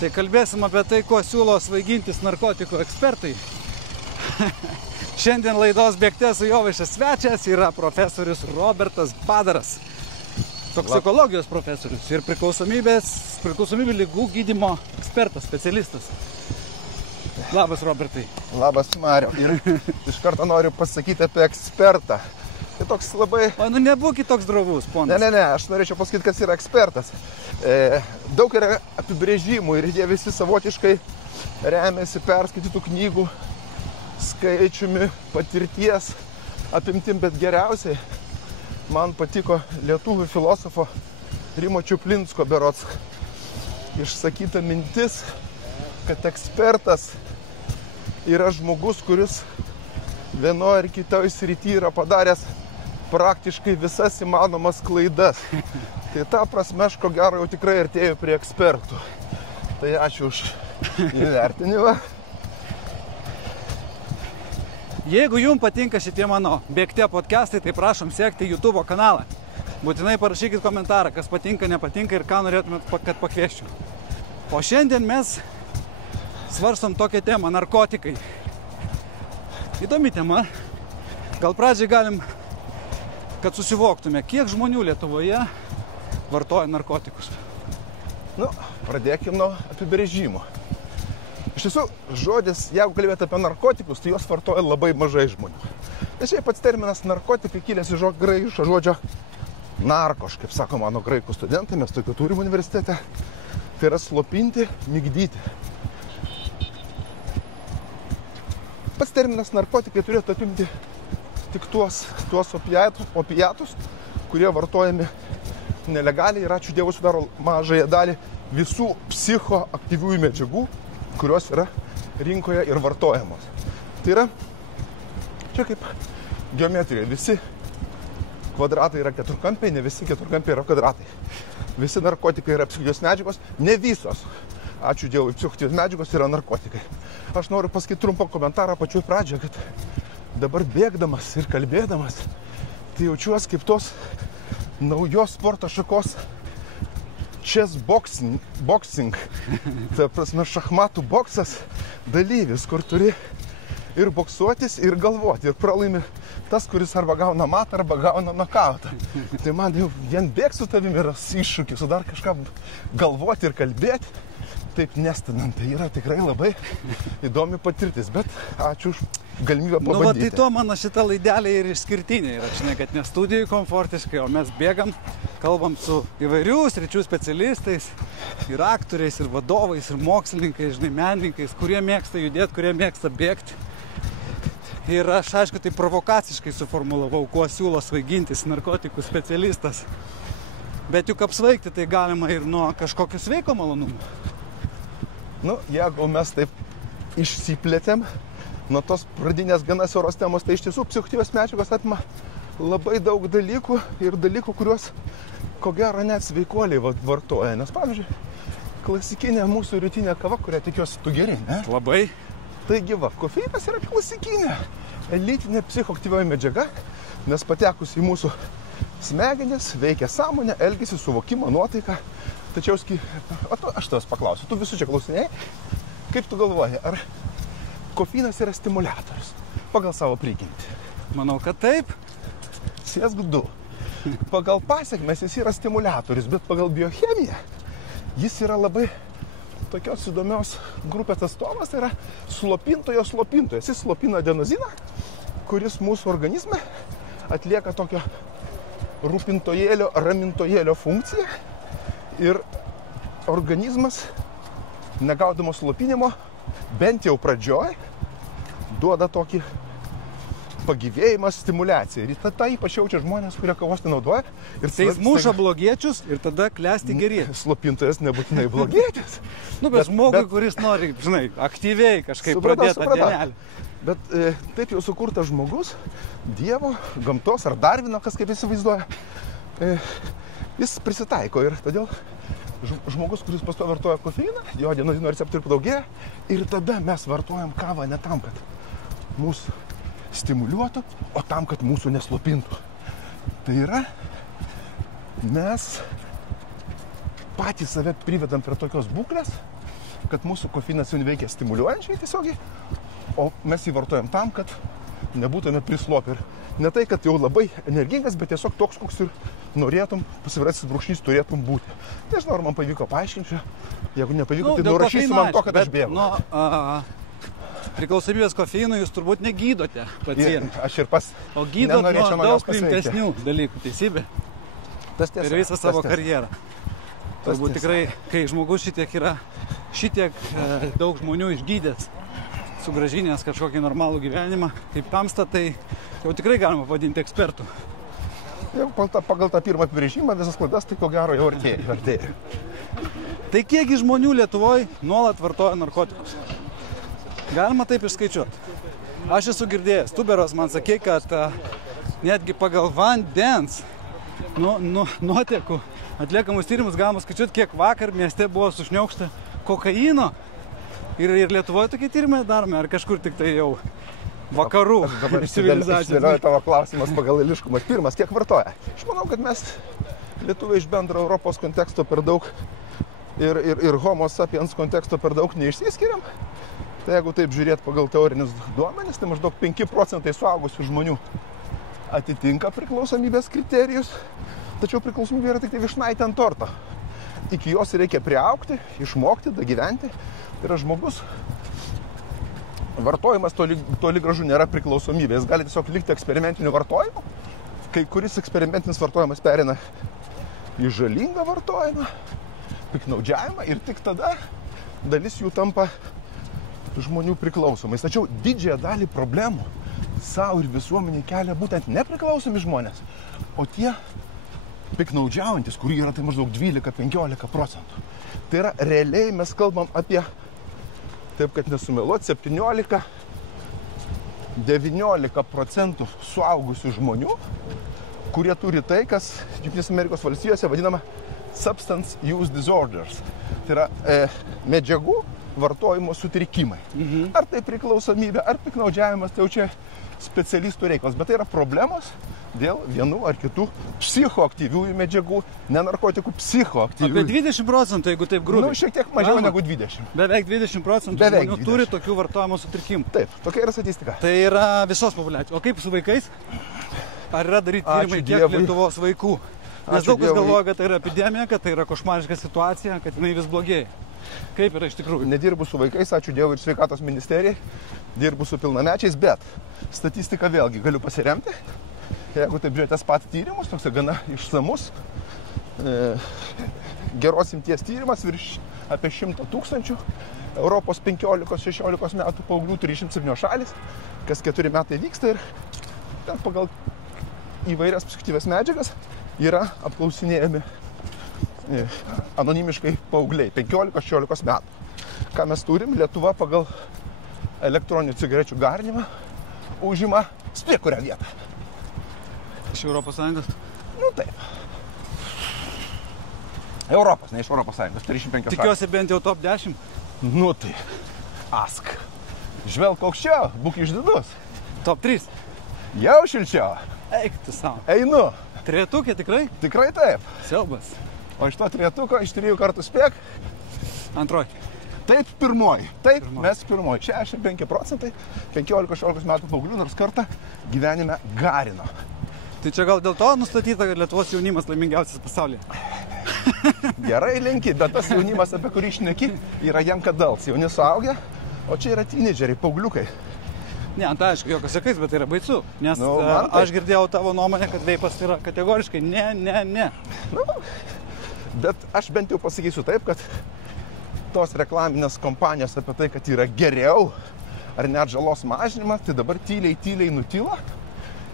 Tai kalbėsim apie tai, ko siūlo svaigintis narkotikų ekspertai. Šiandien laidos bėgte su Jovaišas svečias yra profesorius Robertas Badaras. Toksikologijos profesorius ir priklausomybių ligų gydymo ekspertas, specialistas. Labas, Robertai. Labas, Mariau. Ir iš karto noriu pasakyti apie ekspertą. Tai toks labai... O, nu nebūkit toks drovus, ponas. Ne, aš norėčiau pasakyti, kas yra ekspertas. Daug yra apibrėžimų ir jie visi savotiškai remiasi perskaitytų knygų skaičiumi, patirties apimtim, bet geriausiai man patiko lietuvių filosofo Rimo Čiuplinsko berods išsakyta mintis, kad ekspertas yra žmogus, kuris vienoje ar kitoje srityje yra padaręs praktiškai visas įmanomas klaidas. Tai ta prasme, aš ko gero jau tikrai artėju prie ekspertų. Tai ačiū už įvertinimą. Jeigu jums patinka šitie mano bėgte podcastai, tai prašom sekti YouTube kanalą. Būtinai parašykit komentarą, kas patinka, nepatinka ir ką norėtumėt, kad pakviesčiau. O šiandien mes svarstom tokią temą – narkotikai. Įdomi tema. Gal pradžiai galim, kad susivoktume, kiek žmonių Lietuvoje vartoja narkotikus. Pradėkim nuo apibrėžimo. Iš tiesų, žodis, jeigu kalbėt apie narkotikus, tai juos vartoja labai mažai žmonių. Nes šiaip pats terminas narkotikai kilęs iš žodžio narkoš, kaip sako mano graikų studentai, mes tokių turim universitete. Tai yra slopinti, migdyti. Pats terminas narkotikai turėtų apimti tik tuos opiatus, kurie vartojami nelegaliai ir ačiū Dievui sudaro mažąją dalį visų psichoaktyviųjų medžiagų, kurios yra rinkoje ir vartojamos. Tai yra, čia kaip geometrija, visi kvadratai yra keturkampiai, ne visi keturkampiai yra kvadratai. Visi narkotikai yra psichoaktyvios medžiagos, ne visos, ačiū Dievui, psichoaktyvios medžiagos yra narkotikai. Aš noriu pasakyti trumpą komentarą pačioj pradžioje, kad dabar bėgdamas ir kalbėdamas, tai jaučiuosi kaip tos naujos sporto šakos chess boxing, ta prasme šachmatų boksas dalyvis, kur turi ir boksuotis, ir galvoti, ir pralaimi tas, kuris arba gauna matą, arba gauna nokautą. Tai man jau vien bėgt su tavimi yra iššūkis, o dar kažką galvoti ir kalbėti, taip nestinant, tai yra tikrai labai įdomi patirtis, bet ačiū už galimybę pabandyti. Tai to mano šita laidelė ir išskirtinė yra, žinai, kad ne studijų komfortiškai, o mes bėgam, kalbam su įvairių sričių specialistais, ir aktoriais, ir vadovais, ir mokslininkais, žinai, menininkais, kurie mėgsta judėti, kurie mėgsta bėgti. Ir aš, aišku, tai provokaciškai suformulavau, kuo siūlo svaigintis narkotikų specialistas. Bet juk apsvaigti tai galima ir nuo kažkokio sveiko malonumo. Jeigu mes taip išsiplėtėm nuo tos pradinės gana siauros temos, tai iš tiesų psichoaktyvios medžiagos apima labai daug dalykų ir dalykų, kuriuos ko gero net sveikuoliai vartoja. Nes, pavyzdžiui, klasikinė mūsų rytinė kava, kurią tikiuosi tu geri, ne? Labai. Taigi kofeinas yra klasikinė elitinė psichoaktyvioji medžiaga, nes patekus į mūsų smegenis veikia sąmonę, elgesį, suvokimą, nuotaiką. Tačiau, aš tavęs paklausiu, tu visų čia klausinėjai, kaip tu galvoji, ar kofeinas yra stimuliatorius pagal savo prigimtį? Manau, kad taip. Sėsk du. Pagal pasekmes jis yra stimuliatorius, bet pagal biochemiją jis yra labai tokios įdomios grupės atstovas, tai yra slopintojas. Jis slopina adenoziną, kuris mūsų organizme atlieka tokio rūpintojėlio, ramintojėlio funkciją. Ir organizmas, negaudamas slopinimo, bent jau pradžioj, duoda tokį pagyvėjimą, stimuliaciją. Ir tą ypač jaučia žmonės, kurie kavos nenaudoja. Tai jis muša blogiečius ir tada klesti gerietis. Slopintojas nebūtinai blogietis. Bet žmogui, kuris nori, žinai, aktyviai kažkaip pradėti tą dienelį. Bet taip jau sukurtas žmogus, Dievo, gamtos ar Darvino, kas kaip įsivaizduoja, jis prisitaiko ir todėl žmogus, kuris pastoviai vartoja kofeiną, jo adenozino receptorių padaugėja ir tada mes vartojam kavą ne tam, kad mūsų stimuliuotų, o tam, kad mūsų neslopintų. Tai yra, mes patys save privedam prie tokios būklės, kad mūsų kofeinas veikia stimuliuojančiai tiesiogiai, o mes jį vartojam tam, kad nebūtume prislopę. Ir ne tai, kad jau labai energingas, bet tiesiog toks, koks ir norėtum, pasvirasis brūkšnys turėtum būti. Nežinau, ar man pavyko paaiškinti, jeigu nepavyko, tai nurašysiu man to, kad aš bėgu. Priklausomybės kofeinų jūs turbūt negydote pacientų. Aš ir pas O gydot nuo daug rimtesnių dalykų, teisybė. Tas tiesa. Ir visą savo karjerą. Turbūt tikrai, kai žmogus šitiek daug žmonių išgydęs, sugrąžinęs kažkokį normalų gyvenimą, kaip tamsta, tai jau tikrai galima vadinti ekspertų. Jeigu pagal tą pirmą apibrėžimą visas klaidas, tai ko gero jau artėja. Tai kiekgi žmonių Lietuvoje nuolat vartoja narkotikus? Galima taip išskaičiuoti. Aš esu girdėjęs, tu beros man sakei, kad netgi pagal vandens nuotekų atliekamus tyrimus galima skaičiuoti, kiek vakar mieste buvo sušniaukšta kokaino. Ir Lietuvoje tokie tyrimai daromi, ar kažkur tik tai jau vakarų civilizacijos. Išdėlioju tavo klausimas pagal eiliškumas. Pirmas, kiek vartoja? Aš manau, kad mes Lietuvai iš bendro Europos konteksto per daug ir homo sapiens konteksto per daug neišsiskiriam. Tai jeigu taip žiūrėt pagal teorinius duomenis, tai maždaug 5% suaugusių žmonių atitinka priklausomybės kriterijus. Tačiau priklausomybė yra tik tai vyšnaitė ant torto. Iki jos reikia priaugti, išmokti, dagyventi. Tai yra žmogus. Vartojimas toli gražu nėra priklausomybė. Jis gali tiesiog likti eksperimentiniu vartojimu. Kai kuris eksperimentinis vartojimas perina į žalingą vartojimą, piknaudžiavimą ir tik tada dalis jų tampa žmonių priklausomais. Tačiau didžiąją dalį problemų savo ir visuomeniai kelia būtent nepriklausomi žmonės, o tie piknaudžiaujantis, kurių yra tai maždaug 12-15%. Tai yra realiai mes kalbam apie, taip kad nesumeluot, 17-19% suaugusių žmonių, kurie turi tai, kas Jungtinėse Amerikos valstijose vadinama substance use disorders. Tai yra medžiagų vartojimo sutrikimai. Ar tai priklausomybė, ar piknaudžiavimas, tai jau čia specialistų reikalas. Bet tai yra problemos dėl vienų ar kitų psichoaktyviųjų medžiagų, nenarkotikų psichoaktyviųjų. Apie 20%, jeigu taip grubiai. Šiek tiek mažiau negu 20. Beveik 20% žmonių turi tokių vartojimo sutrikimų. Taip, tokia yra statistika. Tai yra visos populiacijos. O kaip su vaikais? Ar yra daryti tyrimai kiek Lietuvos vaikų? Nes daug kas galvoja, kad tai yra epidemija, kad tai yra košmariška situacija, kad jinai vis blogėja. Kaip yra iš tikrųjų? Nedirbu su vaikais, ačiū Dievui ir sveikatos ministerijai, dirbu su pilnamečiais, bet statistiką vėlgi galiu pasiremti. Jeigu taip žiūrėtės pat tyrimus, toks gana išsamus, geros imties tyrimas virš apie 100 000, Europos 15-16 metų paauglių 307 šalis, kas 4 metai vyksta ir ten pagal įvairias psichoaktyvias medžiagas yra apklausinėjami anonimiškai paaugliai 15-16 metų. Ką mes turim? Lietuva pagal elektroninių cigarečių garinimą užima spėk kurią vietą. Iš Europos Sąjungos? Nu taip. Europos, ne iš Europos Sąjungos, 35 šalis. Tikiuosi bent jau top 10. Nu tai, ask. Žvelk aukščiau, būk išdidus. Top 3. Jau šilčiau. Eik tu savo. Einu. Trejetukė tikrai? Tikrai taip. Siaubas. O iš to trejetuko iš 3 kartų spėk. Antroji. Taip, pirmoji. Taip, mes pirmoji. 65%, 15-16 metų paauglių nors kartą gyvenime garino. Tai čia gal dėl to nustatyta, kad Lietuvos jaunimas laimingiausias pasaulyje? Gerai linki, bet tas jaunimas, apie kurį šneki, yra young adults, jauni suaugę, o čia yra teenageriai, paaugliukai. Ne, tai aišku, jokios sakais, bet tai yra baisu. Nes aš girdėjau tavo nuomonę, kad veipas yra kategoriškai ne. Nu, bet aš bent jau pasakysiu taip, kad tos reklaminės kompanijos apie tai, kad yra geriau ar net žalos mažinimas, tai dabar tyliai nutyla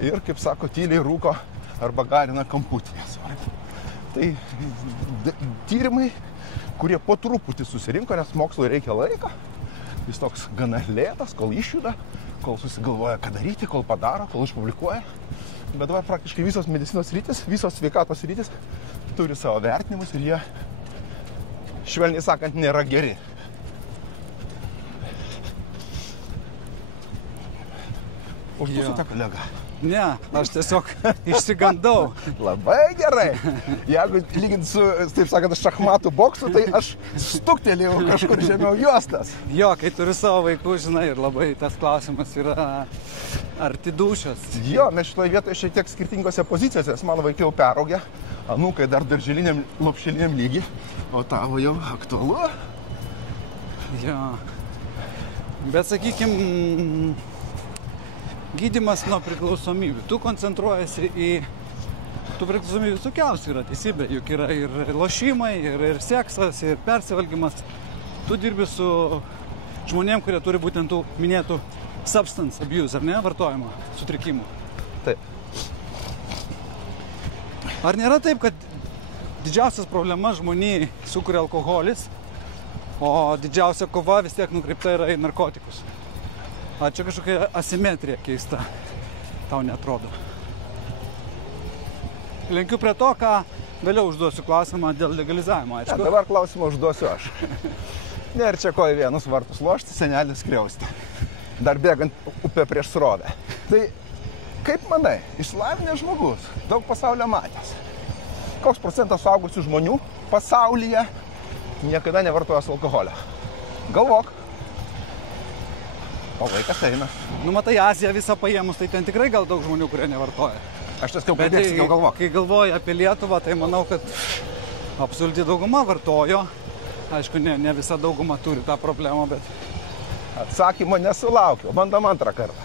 ir, kaip sako, tyliai rūko arba garina kamputį. Tai tyrimai, kurie po truputį susirinko, nes mokslui reikia laiko, jis toks gana lėtas, kol išjuda, kol susigalvoja, ką daryti, kol padaro, kol išpublikuoja. Bet dabar praktiškai visos medicinos sritis, visos sveikatos sritis turi savo vertinimus ir jie, švelniai sakant, nėra geri. Uždusite, kolega. Ne, aš tiesiog išsigandau. Labai gerai. Jeigu lyginti su, taip sakant, šachmatų boksu, tai aš stuktelėjau kažkur žemiau juostas. Jo, kai turiu savo vaikų, žinai, ir labai tas klausimas yra arti dūšios. Jo, mes šitoje vietoje šiek tiek skirtingose pozicijose, nes mano vaikai jau peraugę, anūkai dar darželiniam, lopšeliniam lygi, o tavo jau aktualu. Jo. Bet sakykim, gydymas nuo priklausomybių. Tu koncentruojasi į... Tų priklausomybių visokiausių yra teisybė, juk yra ir lošimai, ir seksas, ir persivalgymas. Tu dirbi su žmonėm, kurie turi būtent tų minėtų substance abuse, ar ne, vartojimo sutrikimų. Taip. Ar nėra taip, kad didžiausias problema žmonijai sukuria alkoholis, o didžiausia kova vis tiek nukreipta yra į narkotikus? Ar čia kažkokia asimetrija keista, tau neatrodo? Lenkiu prie to, ką vėliau užduosiu klausimą dėl legalizavimo, aišku. Dabar klausimą užduosiu aš. Nėra čia ko į vienus vartus lošti, senelis skriausti. Dar bėgant upę prieš srovę. Tai kaip manai, išsilavinęs žmogus, daug pasaulio matęs. Koks procentas suaugusių žmonių pasaulyje niekada nevartojas alkoholio? Galvok. O vaikas eina. Nu, matai, Aziją visą paėmus, tai ten tikrai gal daug žmonių, kurie nevartoja. Aš tas jau pradėsiu, jau galvok. Kai galvoju apie Lietuvą, tai manau, kad absoliuti dauguma vartojo. Aišku, ne visa dauguma turi tą problemą, bet... Atsakymo nesulaukiau, bandom antrą kartą.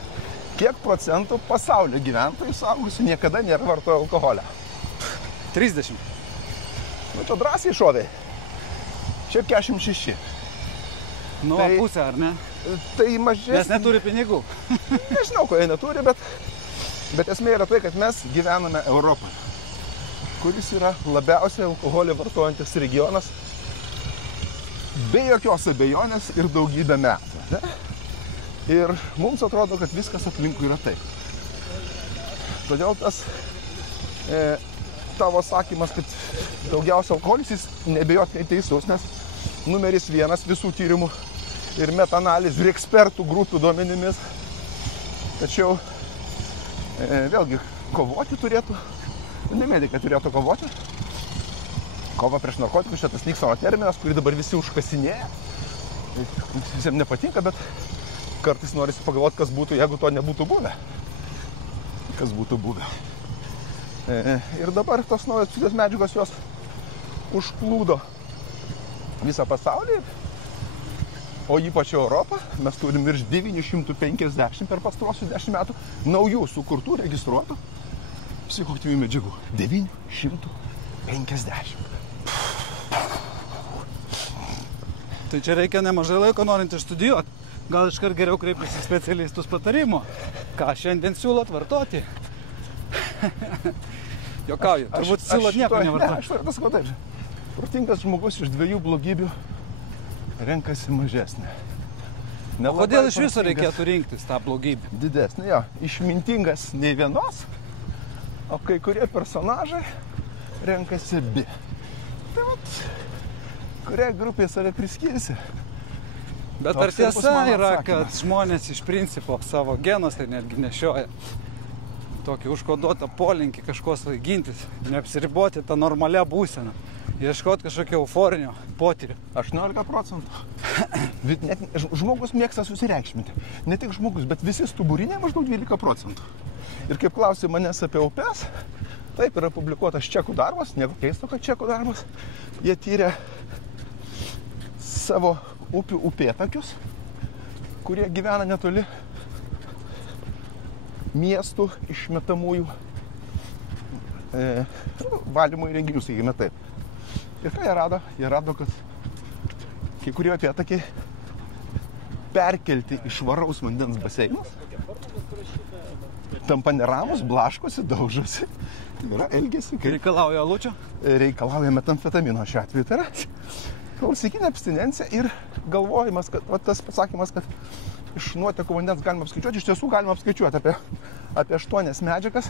Kiek procentų pasaulio gyventojų suaugusių niekada nėra vartoję alkoholio? 30. Nu, tu drąsiai šovei. Šiaip 46. Nu, tai, pusė, ar ne? Tai mažesnė. Nes neturi pinigų. Nežinau, ko jie neturi, bet esmė yra tai, kad mes gyvename Europoje, kuris yra labiausiai alkoholį vartojantis regionas, be jokios abejonės ir daugybę metų. Ne? Ir mums atrodo, kad viskas aplinkui yra taip. Todėl tas tavo sakymas, kad daugiausia alkoholis, jis nebejotinai teisus, nes numeris 1 visų tyrimų ir meta-analizų ir ekspertų grupių duomenimis. Tačiau vėlgi kovoti turėtų, ne medikai turėtų kovoti. Kova prieš narkotikus, šitas Niksono terminas, kurį dabar visi užkasinėja. Visiems nepatinka, bet kartais norisi pagalvoti, kas būtų, jeigu to nebūtų buvę. Kas būtų buvę. Ir dabar tos naujos psichos medžiagos jos užplūdo visą pasaulį. O ypač Europą, mes turim virš 950 per pastaruosius 10 metų naujų sukurtų, registruotų psichoaktyvių medžiagų. 950. Tai čia reikia nemažai laiko norint išstudijuoti. Gal iškart geriau kreiptis į specialistus patarimo. Ką šiandien siūlot vartoti? Jokauju, turbūt siūlot nieko nevartoti. Aš vartas ko taip. Protingas žmogus iš 2 blogybių renkasi mažesnė. O kodėl iš viso reikėtų rinktis tą blogybę? Didesnė, jo. Išmintingas nei vienos, o kai kurie personažai renkasi abi. Tai vat, kuriai grupė save priskirsi. Bet ar tiesa yra, kad žmonės iš principo savo genuose netgi nešioja tokį užkoduotą polinkį kažko svaigintis, neapsiriboti tą normalią būseną, ieškoti kažkokio euforinio potyrio? 18%. Žmogus mėgsta susireikšminti. Ne tik žmogus, bet visi stuburiniai maždaug 12%. Ir kaip klausė manęs apie upes, taip yra publikuotas čekų darbas, nieko keisto, kad čekų darbas. Jie tyrė savo upių upėtakius, kurie gyvena netoli miestų išmetamųjų valymo įrenginių, sakykime taip. Ir ką jie rado? Jie rado, kad kai kurie upėtakiai perkelti iš švaraus vandens baseinus, tampa neramus, blaškosi, daužosi, yra elgiasi. Reikalauja alučio? Reikalauja metamfetamino šiuo atveju. Tai yra klasikinė abstinencija ir galvojimas, kad tas pasakymas, kad iš nuotekų vandens galima apskaičiuoti, iš tiesų galima apskaičiuoti apie 8 medžiagas.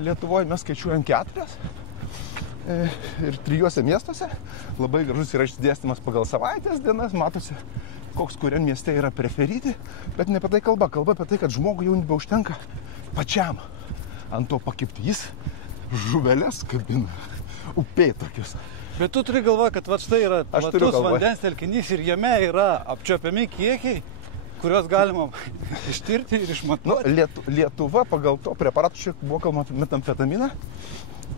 Lietuvoje mes skaičiuojam 4 ir 3 miestuose. Labai gražus yra išsidėstymas pagal savaitės dienas, matosi, koks kuriam mieste yra preferyti, bet ne apie tai kalba apie tai, kad žmogui jau nebeužtenka pačiam ant to pakibti. Jis žuvelės kabina, upiai tokius. Bet tu turi galvoje, kad va štai yra platus vandens telkinys ir jame yra apčiuopiami kiekiai, kuriuos galima ištirti ir išmatuoti. Lietuva pagal to preparatų, čia buvo kalbama apie metamfetaminą,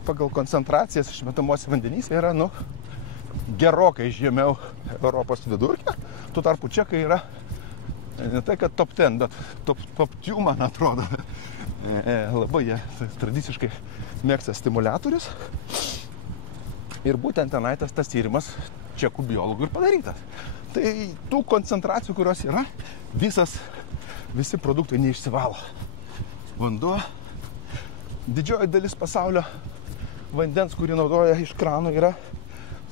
pagal koncentracijas išmetamuose vandenyse yra, gerokai žemiau Europos vidurkio. Tuo tarpu čekai yra ne tai, kad top 10, bet top 2, man atrodo. Labai jie tradiciškai mėgsta stimuliatorius. Ir būtent tenai tas tyrimas čekų biologų ir padarytas. Tai tų koncentracijų, kurios yra, visi produktai neišsivalo. Vanduo, didžioji dalis pasaulio vandens, kurį naudoja iš krano, yra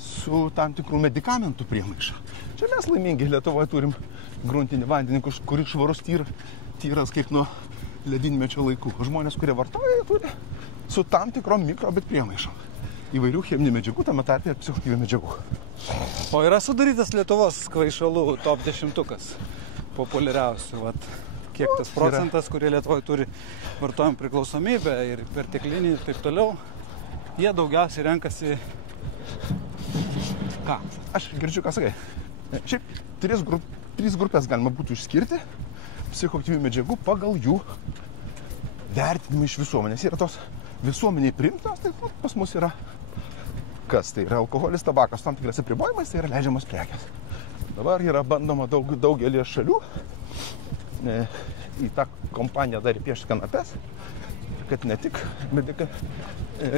su tam tikrų medikamentų priemaiša. Čia mes laimingi Lietuvoje turim gruntinį vandenį, kuris švarus tyras kaip nuo ledynmečio laikų. O žmonės, kurie vartoja, turi su tam tikrom mikrobit priemaišom. Įvairių cheminių medžiagų, tame tarpe ir psichoaktyvių medžiagų. O yra sudarytas Lietuvos kvaišalų top 10 populiariausių. Kiek tas procentas, kurie Lietuvoje turi vartojimą priklausomybę ir perteklinį ir taip toliau, jie daugiausiai renkasi ką? Aš girdžiu, ką sakai. Šiaip 3 grupės galima būtų išskirti psichoaktyvių medžiagų pagal jų vertinimą iš visuomenės. Yra tos visuomeniai priimtos, tai pas mus yra kas? Tai yra alkoholis, tabakas, tam tikras apribojimais, tai yra leidžiamas prekės. Dabar yra bandoma daugelį šalių į tą kompaniją dar įpiešti kanapes, kad ne tik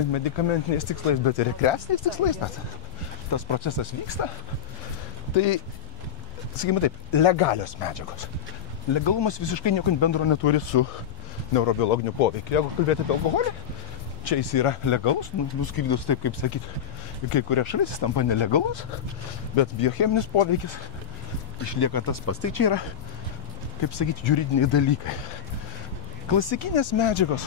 medikamentiniais tikslais, bet ir rekreaciniais tikslais tas procesas vyksta. Tai, sakykime taip, legalios medžiagos. Legalumas visiškai nieko bendro neturi su neurobiologiniu poveikiu. Jeigu kalbėti apie alkoholį, čia jis yra legalus, nuskridus taip, kaip sakyti, į kai kurias šalis jis tampa nelegalus, bet biocheminis poveikis išlieka tas pats. Tai čia yra, kaip sakyti, juridiniai dalykai. Klasikinės medžiagos,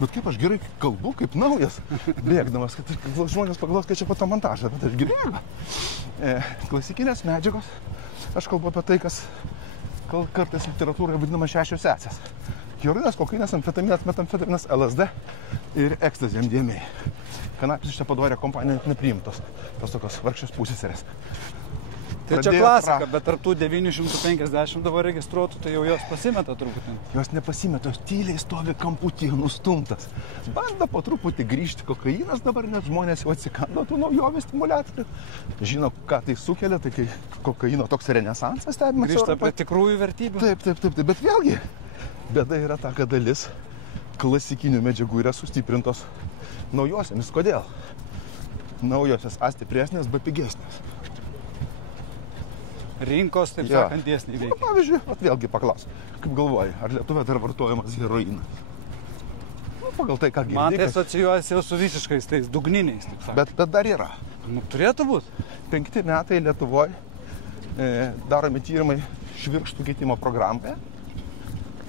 bet kaip aš gerai kalbu, kaip naujas, bėgdamas, kad žmonės pagalvos, kad čia fotomontažas, bet aš bėgu. Klasikinės medžiagos, aš kalbu apie tai, kas kartais literatūroje vadinama 6 sesės. Heroinas, kokainas, amfetaminas, metamfetaminas, LSD ir ekstazė MDMA. Kanapės iš čia padarė kompanija nepriimtos, tos tokios vargšės pusseserės. Tai čia klasika, bet tarp tų 950 dabar registruotų, tai jau jos pasimeta truputį. Jos nepasimeta, jos tyliai stovi kamputyje nustumtas. Banda po truputį grįžti kokainas dabar, nes žmonės jau atsikando tų naujovės stimuliatorių. Žino, ką tai sukelia, tai kai kokaino toks renesansas stebimas. Grįžta prie tikrųjų vertybių. Taip, bet vėlgi, bėda yra ta, kad dalis klasikinių medžiagų yra sustiprintos naujosiamis. Kodėl? Naujosios A stipresnės, B pigesnės. Rinkos, taip sakant, dėsniai veikia. Pavyzdžiui, vėlgi paklaus, kaip galvoji, ar Lietuvoje dar vartojamas heroinas? Pagal tai, ką girdėjai. Man tai asocijuojasi jau su visiškais tais dugniniais, taip sakant. Bet dar yra. Turėtų būti. 5 metai Lietuvoje daromi tyrimai švirkštų keitimo programoje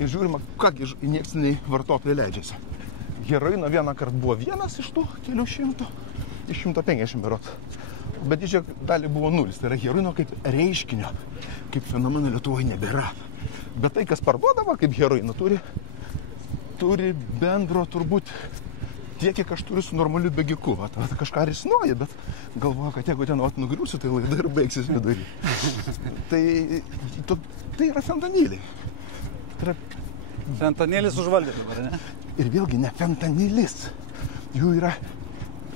ir žiūrima, kągi injekciniai vartotojai leidžiasi. Heroino vieną kartą buvo vienas iš tų kelių šimtų, iš 150 berods. Bet didžiąją dalį buvo 0. Tai yra heroino kaip reiškinio, kaip fenomeno Lietuvoje nebėra. Bet tai, kas parduodama kaip heroino, turi bendro turbūt tiek, kiek aš turiu su normaliu bėgiku. Kažką risnuoja, bet galvoju, kad jeigu ten nugriūsiu, tai laida ir baigsis vidury. Tai yra fentanyliai. Fentanilis užvaldė dabar, ne? Ir vėlgi ne fentanilis. Jų yra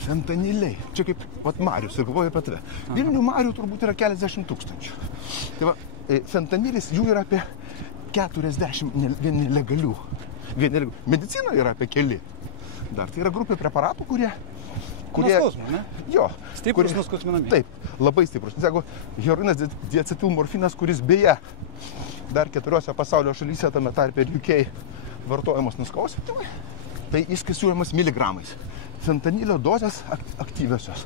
fentaniliai. Čia kaip Marius, ir galvoju apie tave. Vilnių Marių turbūt yra keliasdešimt tūkstančių. Tai va, fentanilis jų yra apie 40 nelegalių. Medicinoje yra apie keli. Dar tai yra grupė preparatų, kurie nuskausmina, ne? Jo. Stiprus nuskausminami. Taip, labai stiprus. Jeigu heroinas diacetilmorfinas, kuris beje dar 4 pasaulio šalyse, tame tarpe ir UK, vartojamas nuskausminimui, tai išskaičiuojamas miligramais. Fentanilio dozės aktyviosios.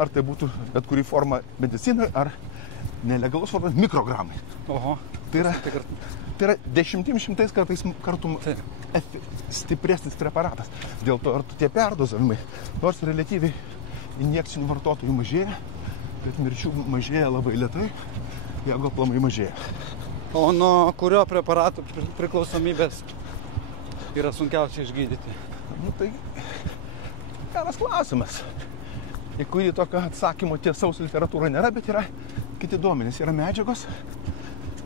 Ar tai būtų bet kuri forma medicinoje, ar nelegalus formas mikrogramai. Oho. Tai yra 10-100 kartų stipresnis preparatas. Dėl to ir tie perdozavimai, nors relatyviai injekcinių vartotojų mažėja, bet mirčių mažėja labai lėtai, jeigu aplamai mažėja. O nuo kurio preparato priklausomybės yra sunkiausia išgydyti? Nu tai geras klausimas, į kurį tokio atsakymo tiesaus literatūra nėra, bet yra kiti duomenys. Yra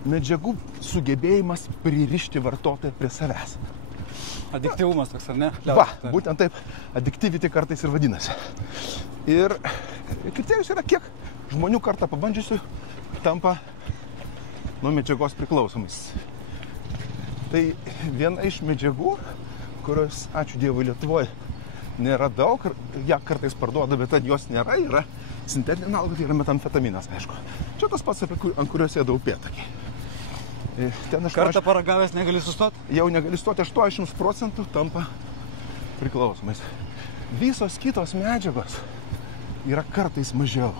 medžiagų sugebėjimas pririšti vartotoją prie savęs. Adiktyvumas toks, ar ne? Va, būtent taip, adiktyvity kartais ir vadinasi. Ir kriterijus yra, kiek žmonių kartą pabandžiusių tampa nuo medžiagos priklausomais. Tai viena iš medžiagų, kurios, ačiū Dievui, Lietuvoje nėra daug, ją kartais parduoda, bet jos nėra, yra sintetinė analogų, tai yra metamfetaminas, aišku. Čia tas pats, ant kurios sėdau upėtakiai. Kartą paragavęs negali sustoti? Jau negali stoti, 80% tampa priklausomais. Visos kitos medžiagos yra kartais mažiau.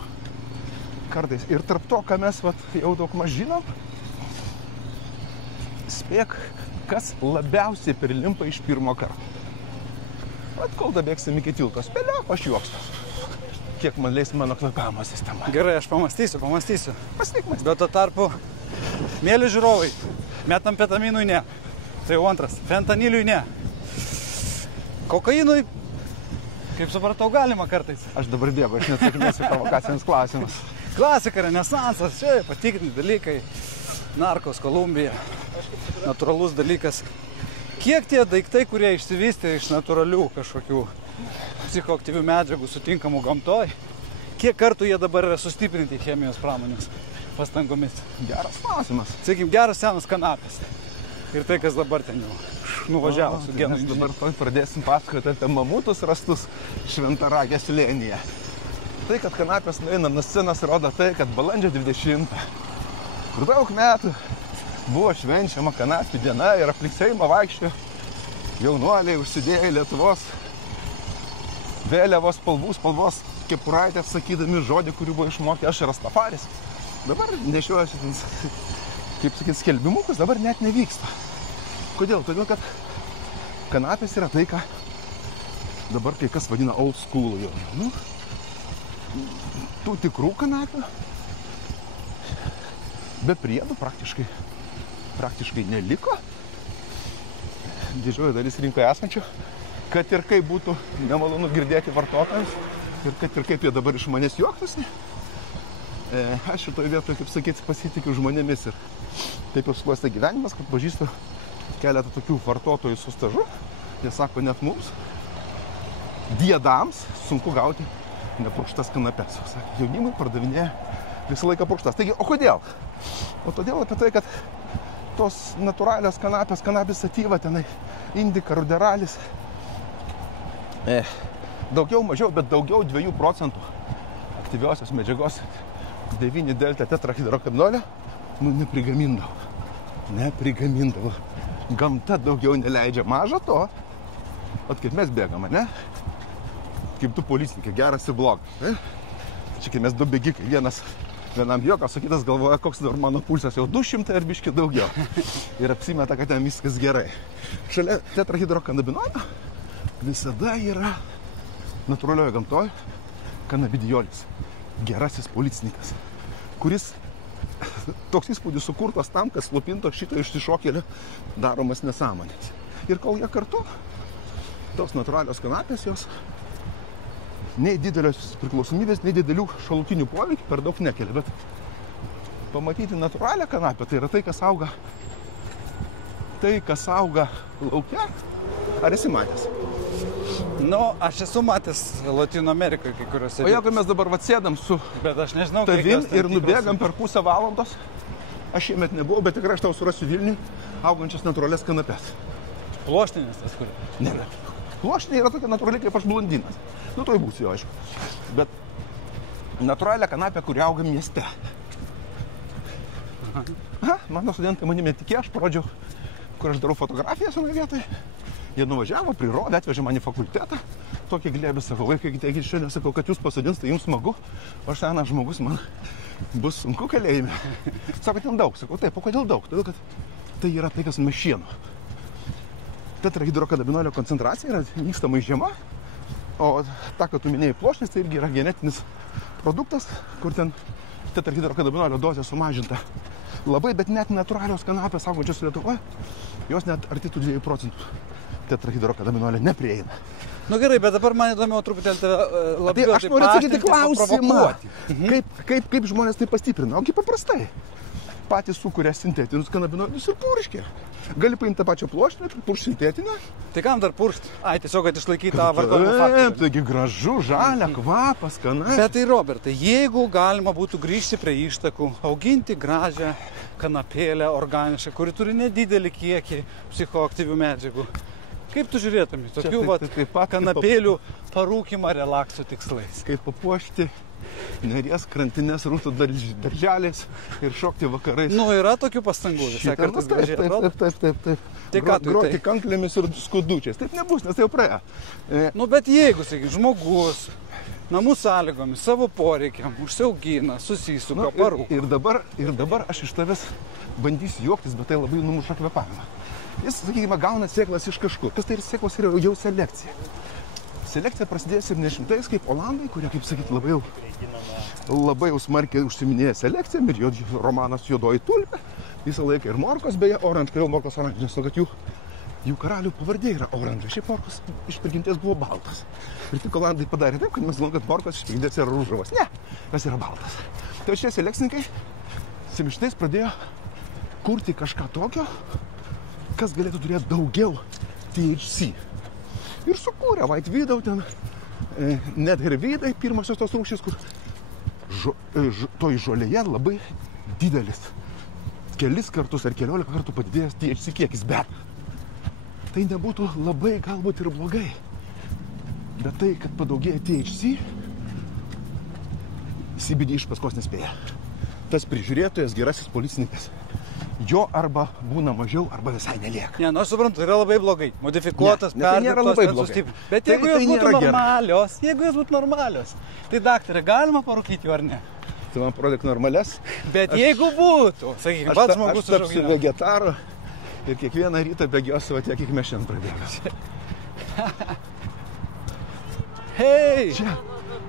Kartais. Ir tarp to, ką mes jau daug maž žinom, spėk, kas labiausiai prilimpa iš pirmo karto. Kol dabėgsim iki tilto, spėliok, aš juokstu. Kiek man leis mano kvėpavimo sistema. Gerai, aš pamastysiu. Mąstyk. Bet tuo tarpu, mėly žiūrovai, metamfetaminui ne. Tai jau antras. Fentaniliui ne. Kokainui, kaip supratau, galima kartais. Aš dabar bėgu, aš neatsakinėsiu provokacijos klausimus. Klasika, renesansas, čia patikrinti dalykai. Narkos, Kolumbija. Natūralus dalykas. Kiek tie daiktai, kurie išsivystė iš natūralių kažkokių psichoaktyvių medžiagų sutinkamų gamtoj, kiek kartų jie dabar yra sustiprinti chemijos pramonės pastangomis? Geras klausimas. Sakykim, geras senas kanapės. Ir tai, kas dabar ten jau nuvažiavo su genų. Mes dabar pradėsim pasakoti apie mamutus rastus Šventaragės slėnyje. Tai, kad kanapės nueina nuo scenos, rodo tai, kad balandžio 20, kur daug metų buvo švenčiama kanapių diena ir aplink Seimą vaikščiojo jaunuoliai užsidėję Lietuvos vėliavos spalvos kepuraitę, sakydami žodį, kurį buvo išmokė aš Rastafaris. Dabar nešiuosi, kaip sakyt, skelbimukus, dabar net nevyksta. Kodėl? Todėl, kad kanapės yra tai, ką dabar kai kas vadina old school jau. Nu, tų tikrų kanapių be priedų praktiškai neliko. Didžioji dalis rinkoje esančių, kad ir kaip būtų nemalonu girdėti vartotojams ir kad ir kaip jie dabar iš manęs juoktųsi, aš šitoje vietoje, kaip sakyti, pasitikiu žmonėmis ir taip jau suklostė gyvenimas, kad pažįstu keletą tokių vartotojų su stažu. Jie sako, net mums, diedams, sunku gauti nepurkštas kanapes. Jaunimui pardavinėja visą laiką purkštas. Taigi, o kodėl? O todėl apie tai, kad tos natūralios kanapės, kanabis sativa, tenai, indika, ruderalis, daugiau mažiau, bet daugiau 2% aktyviosios medžiagos 9-delta tetrahidrokannolio, neprigamindavo. Gamta daugiau neleidžia. Maža to, kaip mes bėgame, ne? Kaip tu policininkai, geras ir blogas. Čia kaip mes du bėgikai, vienam juokas, o kitas galvoja, koks dabar mano pulsas, jau 200 ar biški daugiau. Ir apsimeta, kad ten viskas gerai. Šalia tetrahidrokannabinolio visada yra natūralioje gamtoje kanabidiolis, gerasis policininkas, kuris toks įspūdis sukurtas tam, kad slopinto šito išsišokėlio daromas nesąmonės. Ir kol jie kartu, tos natūralios kanapės jos nei didelios priklausomybės, nei didelių šalutinių poveikių per daug nekelia. Bet pamatyti natūralią kanapę, tai yra tai, kas auga lauke. Ar esi matęs? Nu, aš esu matęs Latino Amerikoje kai kuriuose. O jeigu mes dabar sėdam su tavim ir nubėgam per pusę valandos, aš šiemet nebuvau, bet tikrai aš tau surasiu Vilniui augančias natūralias kanapes. Pluoštinės tas kur? Ne. Pluoštinė yra tokia natūrali kaip aš blondinas. Nu, toj būsiu jo, aišku. Bet natūralią kanapę, kuri auga mieste. Mano studentai manimi tikėjo, aš parodžiau, kur aš darau fotografiją savo vietoje. Jie nuvažiavo, prirovė, atvežė mane į fakultetą. Tokį glėbį savo vaiką, taigi šiandien sakau, kad jūs pasodins, tai jums smagu. O aš senas žmogus, man bus sunku kalėjime. Sako, ten daug. Sakau, taip, o kodėl daug? Todėl, kad tai yra tai, kas mašienų. Tetrahidrokannabinolio koncentracija yra nykstamai žema. O ta, kad tu minėjai pluoštis, tai irgi yra genetinis produktas, kur ten tetrahidrokannabinolio dozė sumažinta labai, bet net natūralios kanapės augančios Lietuvoje, jos net arti tų 2% tetrahidrokanabinoloo neprieina. Nu gerai, bet dabar man įdomiau truputėlį tave labiau Aš noriu atsakyti klausimą. Mhm. Kaip žmonės tai pastiprina? Ogi paprastai. Patys sukuria sintetinius kanabinoidus ir purškia. Gali paimti tą pačią pluoštinę, puršti sintetinę. Tai kam dar puršti? Ai, tiesiog, kad išlaikyti tą vartojimo faktorių. Taigi gražu, žalia, kvapas, skanas. Bet tai, Robertai, jeigu galima būtų grįžti prie ištakų, auginti gražią kanapėlę organišką, kuri turi nedidelį kiekį psichoaktyvių medžiagų, kaip tu žiūrėtum į tokių kanapėlių parūkimą relaksų tikslais? Kaip papuošti Neries krantinės rūtų darželės ir šokti vakarais. Nu, yra tokių pastangų, visai kartais gražiai atrodo. Taip. Tai ką tu groti kanklėmis ir skudučiais. Taip nebus, nes tai jau praėjo. Nu, bet jeigu, sakyk, žmogus namų sąlygomis, savo poreikiam, užsiaugina, susisuka, parūko. Ir dabar aš iš tavęs bandysiu juoktis, bet tai labai numuša kvėpavimą. Jis, sakykime, gauna sėklas iš kažkur. Kas tai ir sėklos yra jau selekcija. Selekcija prasidėjo 70-ais, kaip Olandai, kurie, kaip sakyti, labai jau smarkiai užsiminėja selekciją, ir jo romanas Juodoji tulpė, visą laiką ir morkos, beje, oranž, kodėl morkos oranž, nes kad jų karalių pavardė yra oranžas, šiaip morkos iš prigimties buvo baltas. Ir tik Olandai padarė taip, kad mes galvom, kad morkos iš prigimties yra rūžavas. Ne, kas yra baltas. Tai šie selekcininkai 70-ais pradėjo kurti kažką tokio, kas galėtų turėti daugiau THC. Ir sukūrė White Widow ten, net hervidai, pirmosios tos rūšės, kur toj žolėje labai didelis, kelis kartus ar 15 kartų padidėjęs THC kiekis, bet tai nebūtų labai galbūt ir blogai. Bet tai, kad padaugėja THC, CBD iš paskos nespėja. Tas prižiūrėtojas, gerasis policininkas, jo arba būna mažiau, arba visai nelieka. Ne, nu aš suprantu, tai yra labai blogai. Modifikuotas, perdirbtas. Bet jeigu jos būtų normalios, tai daktarė, galima parūkyti ar ne? Tu man parodyk normales. Bet jeigu būtų, sakykime, pats žmogus užaugina. Aš tapsiu vegetaru ir kiekvieną rytą bėgiosiu, tiek kiek mes šiandien pradėjome. Hey!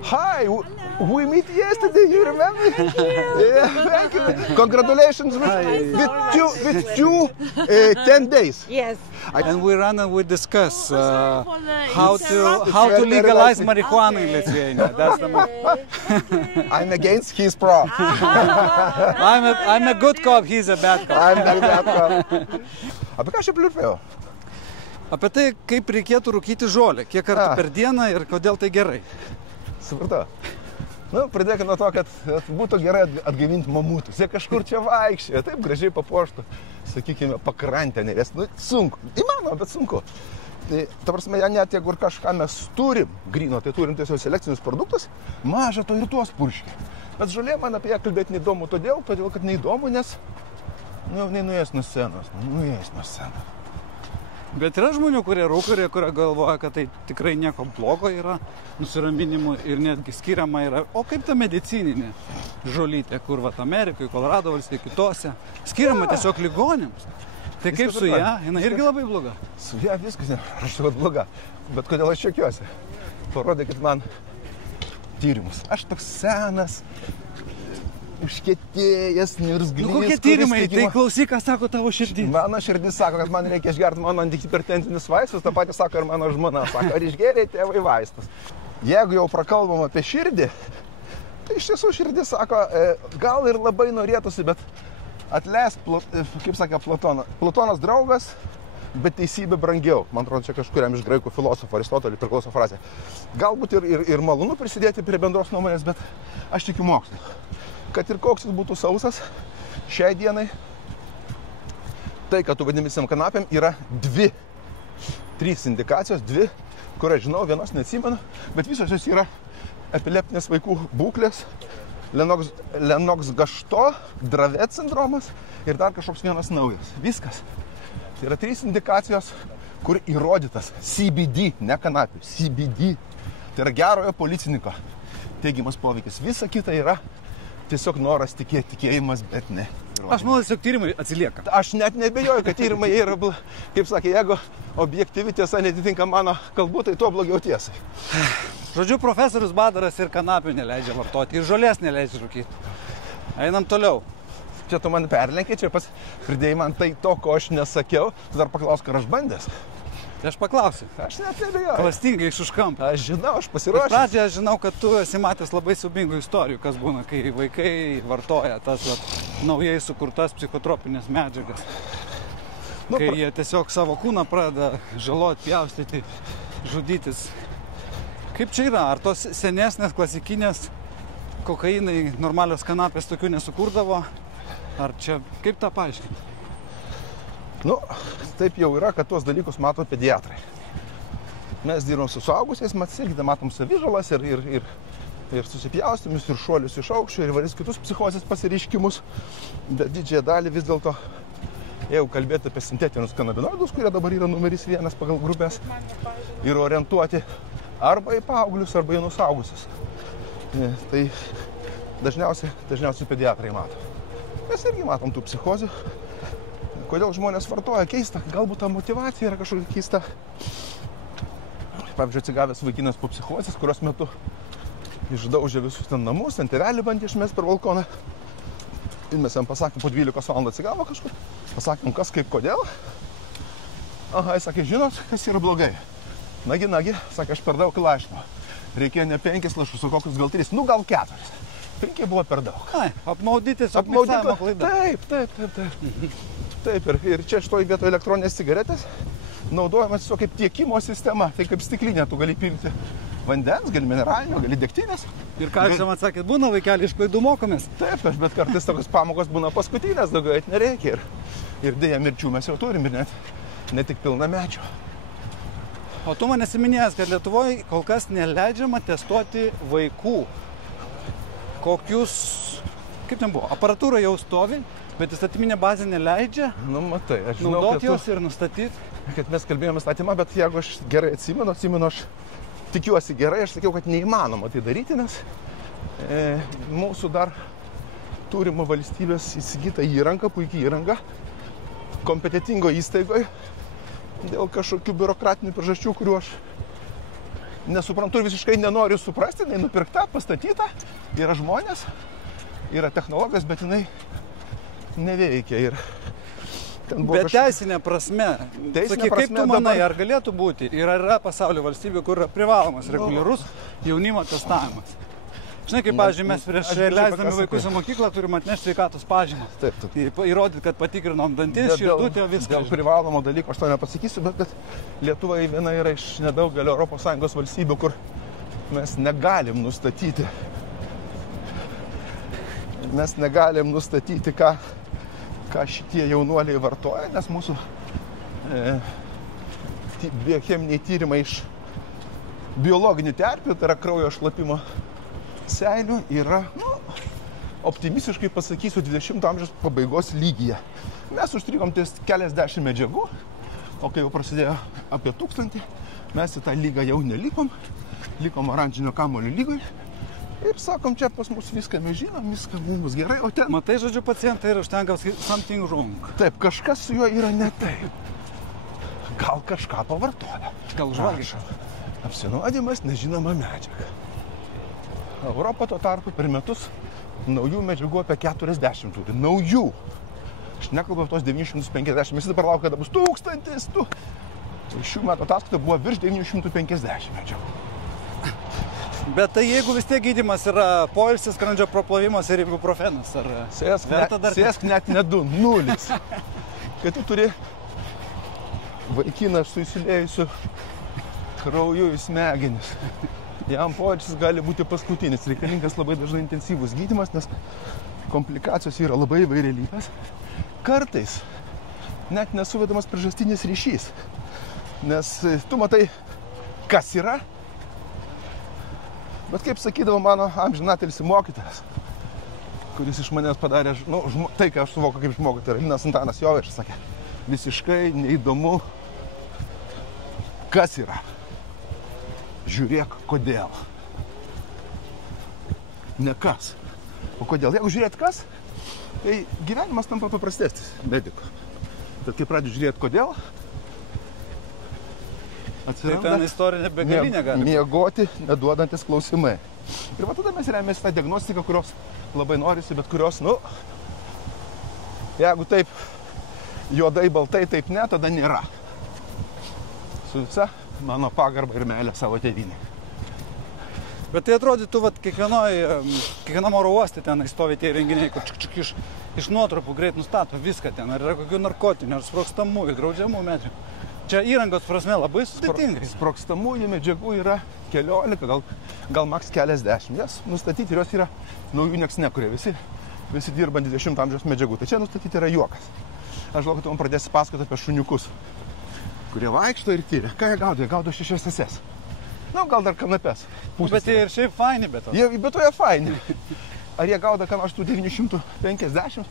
Hi, we met yesterday, you remember? Thank you. Yeah, thank you. Congratulations with you 10 days. Yes. And we discuss how to legalize marijuana in Lithuania. That's the most. I'm against, he's pro. I'm a good cop, he's a bad cop. I'm a bad cop. Apie ką aš pliurpėjau? Apie tai, kaip reikėtų rūkyti žolę, kiek kartų per dieną ir kodėl tai gerai. Supratau. Nu, pradėkime nuo to, kad būtų gerai atgaivinti mamutus. Jie kažkur čia vaikščioja, taip gražiai papuoštų, sakykime, pakrantę Neries. Nu, sunku. Įmanoma, bet sunku. Tai, ta prasme, net jeigu ir kažką mes turim gryno, tai turim tiesiog selekcinius produktus, maža to ir tuos purškia. Bet žolė man apie ją kalbėti neįdomu todėl, kad neįdomu, nes nenuės nuo scenos. Bet yra žmonių, kurie rūko ir kurie galvoja, kad tai tikrai nieko blogo yra, nusiraminimų ir netgi skiriama yra. O kaip ta medicininė žolytė, kur vat Amerikoje, Kolorado valstybėje, kitose, skiriama tiesiog ligoniams. Tai kaip su ją? Jinai irgi labai bloga. Su ją viskas, aš jau bloga. Bet kodėl aš čekiuosi? Parodykit man tyrimus. Aš toks senas, užkietėjęs, nirzglys. Nu kokie tyrimai? Tai klausyk, ką sako tavo širdis. Mano širdis sako, kad man reikia išgerti mano antihipertenzinius vaistus, tą patį sako ir mano žmona. Sako, ar išgėrė tėvai vaistus. Jeigu jau prakalbam apie širdį, tai iš tiesų širdis sako, gal ir labai norėtųsi, bet atleisk, kaip sakė Platonas. Platonas draugas, bet teisybė brangiau. Man atrodo, čia kažkuriam iš graikų filosofų Aristoteliui priklauso frazė. Galbūt ir malonu prisidėti prie bendros nuomonės, bet aš tikiu mokslu. Kad ir koks jis būtų sausas, šiai dienai, tai, kad tu vadinamisiam kanapėm, yra 3 indikacijos, kur aš žinau, vienos neatsimenu, bet visos jos yra epileptinės vaikų būklės, Lennox Gašto, Dravet sindromas ir dar kažkoks vienas naujas. Viskas. Tai yra 3 indikacijos, kur įrodytas CBD, ne kanapių, CBD. Tai yra gerojo policininko teigiamas poveikis. Visa kita yra tiesiog noras tikėjimas, bet ne. Aš manau, tiesiog tyrimai atsilieka. Aš net nebejoju, kad tyrimai yra, kaip sakė, jeigu objektyvi tiesa netitinka mano kalbų, tai tuo blogiau tiesai. Žodžiu, profesorius Badaras ir kanapių neleidžia vartoti, ir žolės neleidžia rūkyti. Einam toliau. Čia tu man perlenkė, čia pats pridėjai man tai to, ko aš nesakiau, tu dar paklausk, ar aš bandęs. Tai aš paklausiu. Aš net nebejoju. Klastingai iš už kampą. Aš žinau, aš pasiruošęs. Pradžioje aš žinau, kad tu esi matęs labai siaubingų istorijų, kas būna, kai vaikai vartoja tas naujai sukurtas psichotropinės medžiagas. Kai jie tiesiog savo kūną pradeda žaloti, pjaustyti, žudytis. Kaip čia yra? Ar tos senesnės, klasikinės kokainai normalios kanapės tokių nesukurdavo? Ar čia kaip tą paaiškinti? Nu, taip jau yra, kad tuos dalykus mato pediatrai. Mes dirbam su suaugusiais, mes irgi matom savižalas ir susipjaustymus, ir šuolius iš aukščio, ir įvairius kitus psichozės pasireiškimus. Bet didžiąją dalį vis dėlto, jeigu kalbėti apie sintetinius kanabinoidus, kurie dabar yra numeris 1 pagal grupės, ir orientuoti arba į paauglius, arba į nusaugusius. Tai dažniausiai pediatrai mato. Mes irgi matom tų psichozių. Kodėl žmonės vartoja keista? Galbūt ta motyvacija yra kažkokia keista. Pavyzdžiui, atsigavęs vaikinas po psichozės, kurios metu išdaužė visus ten namus, ten tėvelį bandė išmest per balkoną. Ir mes jam pasakėm, po 12 valandų atsigavo kažkur. Pasakėm, kas, kaip, kodėl. Aha, jis sakė, žinot, kas yra blogai. Nagi, sakė, aš per daug lašino. Reikėjo ne 5 lašus, o kokius gal 3, nu gal 4. 5 buvo per daug. Ai, apmaudytis, apmiksavimo klaida. Taip, ir čia šitoj vietoje elektroninės cigaretės naudojamas tiesiog kaip tiekimo sistema, tai kaip stiklinė, tu gali pilti vandens, gali mineralinio, gali degtinės. Ir ką jūs man sakėt, būna vaikeliai iš klaidų mokomės? Taip, bet kartais tokios pamokos būna paskutinės, daugiau eit nereikia. Ir dėja mirčių mes jau turim, ir ne tik pilnamečių. O tu man esi minėjęs, kad Lietuvoje kol kas neleidžiama testuoti vaikų. Kokius, kaip ten buvo, aparatūra jau stovi, bet įstatyminė bazė neleidžia. Nu, matai, aš žinau, naudoti jos ir nustatyti. Kad mes kalbėjome įstatymą, bet jeigu aš gerai atsimenu, aš tikiuosi gerai, aš sakiau, kad neįmanoma tai daryti, nes mūsų dar turima valstybės įsigyta įranga, puikiai įranga, kompetitingo įstaigoje, dėl kažkokių biurokratinių priežasčių, kuriuo aš nesuprantu ir visiškai nenoriu suprasti, jinai nupirkta, pastatyta, yra žmonės, yra technologijos, bet jinai neveikia. Ir bet teisinė prasme, sakyk, kaip tu manai, ar galėtų būti ir ar yra pasaulio valstybių, kur yra privalomas reguliarus jaunimo testavimas? Žinai, kaip, pavyzdžiui, mes prieš leisdami vaikus į mokyklą turim atnešti sveikatos pažymą. Taip. Įrodyti, kad patikrinom dantis, širdutę, viską. Dėl privalomo dalyko aš to nepasakysiu, bet Lietuva viena yra iš nedaugelio ES valstybių, kur mes negalim nustatyti. Mes negalim nustatyti, ką šitie jaunuoliai vartoja, nes mūsų biocheminiai tyrimai iš biologinių terpių, tai yra kraujo šlapimo seilių, yra, optimistiškai pasakysiu, 20 amžiaus pabaigos lygyje. Mes užstrigom ties keliasdešimt medžiagų, o kai jau prasidėjo apie 1000, mes į tą lygą jau nelikom, likom oranžinio kamuolio lygoj. Ir sakom, čia pas mus viską mes žinom, viską mums gerai, o ten... Matai, žodžiu, pacientai ir užtenka something wrong. Taip, kažkas su juo yra ne taip. Gal kažką pavartoja. Gal žvalgiša. Apsinuodimas nežinoma medžiaga. Europa tuo tarpu per metus naujų medžiagų apie 40 turi. Naujų. Aš nekalbu apie tos 950. Visi dabar laukia, kad bus 1000. Šių metų ataskaita buvo virš 950 medžiagų. Bet tai jeigu vis tiek gydymas yra poilsis, skrandžio praplovimas ir ibuprofenas, ar sėsk net ne 2, 0. Kai tu turi vaikiną su įsiliejusiu krauju į smegenis, jam poilsis gali būti paskutinis. Reikalingas labai dažnai intensyvus gydymas, nes komplikacijos yra labai įvairialypės. Kartais net nesuvedamas priežastinis ryšys, nes tu matai, kas yra. Bet kaip sakydavo mano amžinatilsį mokytojas, kuris iš manęs padarė, tai, ką aš suvokiu kaip žmogų, tai yra Linas Antanas Jovaišas, sakė, visiškai neįdomu, kas yra. Žiūrėk, kodėl. Ne kas. O kodėl? Jeigu žiūrėt kas, tai gyvenimas tampa paprastesnis mediko. Bet kai pradedi žiūrėt kodėl, atsiranda tai ten istorinė begalinė gali miegoti neduodantis klausimai. Ir va tada mes remiamės tą diagnostiką, kurios labai norisi, bet kurios, jeigu taip juodai baltai, taip ne, tada nėra. su visa mano pagarba ir meilė savo tėvynei. Bet tai atrodytų, vat, kiekvienam oro uoste ten stovi tie renginiai, kur čik iš nuotrupų greit nustato viską ten, ar yra kokių narkotinių, ar sprogstamųjų, draudžiamų medžiagų. Čia įrangos prasme labai sudėtingai. Sprogstamųjų medžiagų yra keliolika, gal maks keliasdešimt. Jas nustatyti ir jos yra naujų nieks nekuria, visi dirba 20 amžiaus medžiagų. Tai čia nustatyti yra juokas. Aš galvoju, kad tu man pradėsi pasakoti apie šuniukus, kurie vaikšto ir tyria. Ką jie gaudo? Jie gaudo 6 seses. Nu, gal dar kanapes. Bet jie ir šiaip faini, bet to. Bet to jie faini. Ar jie gaudo ką nors tų 950?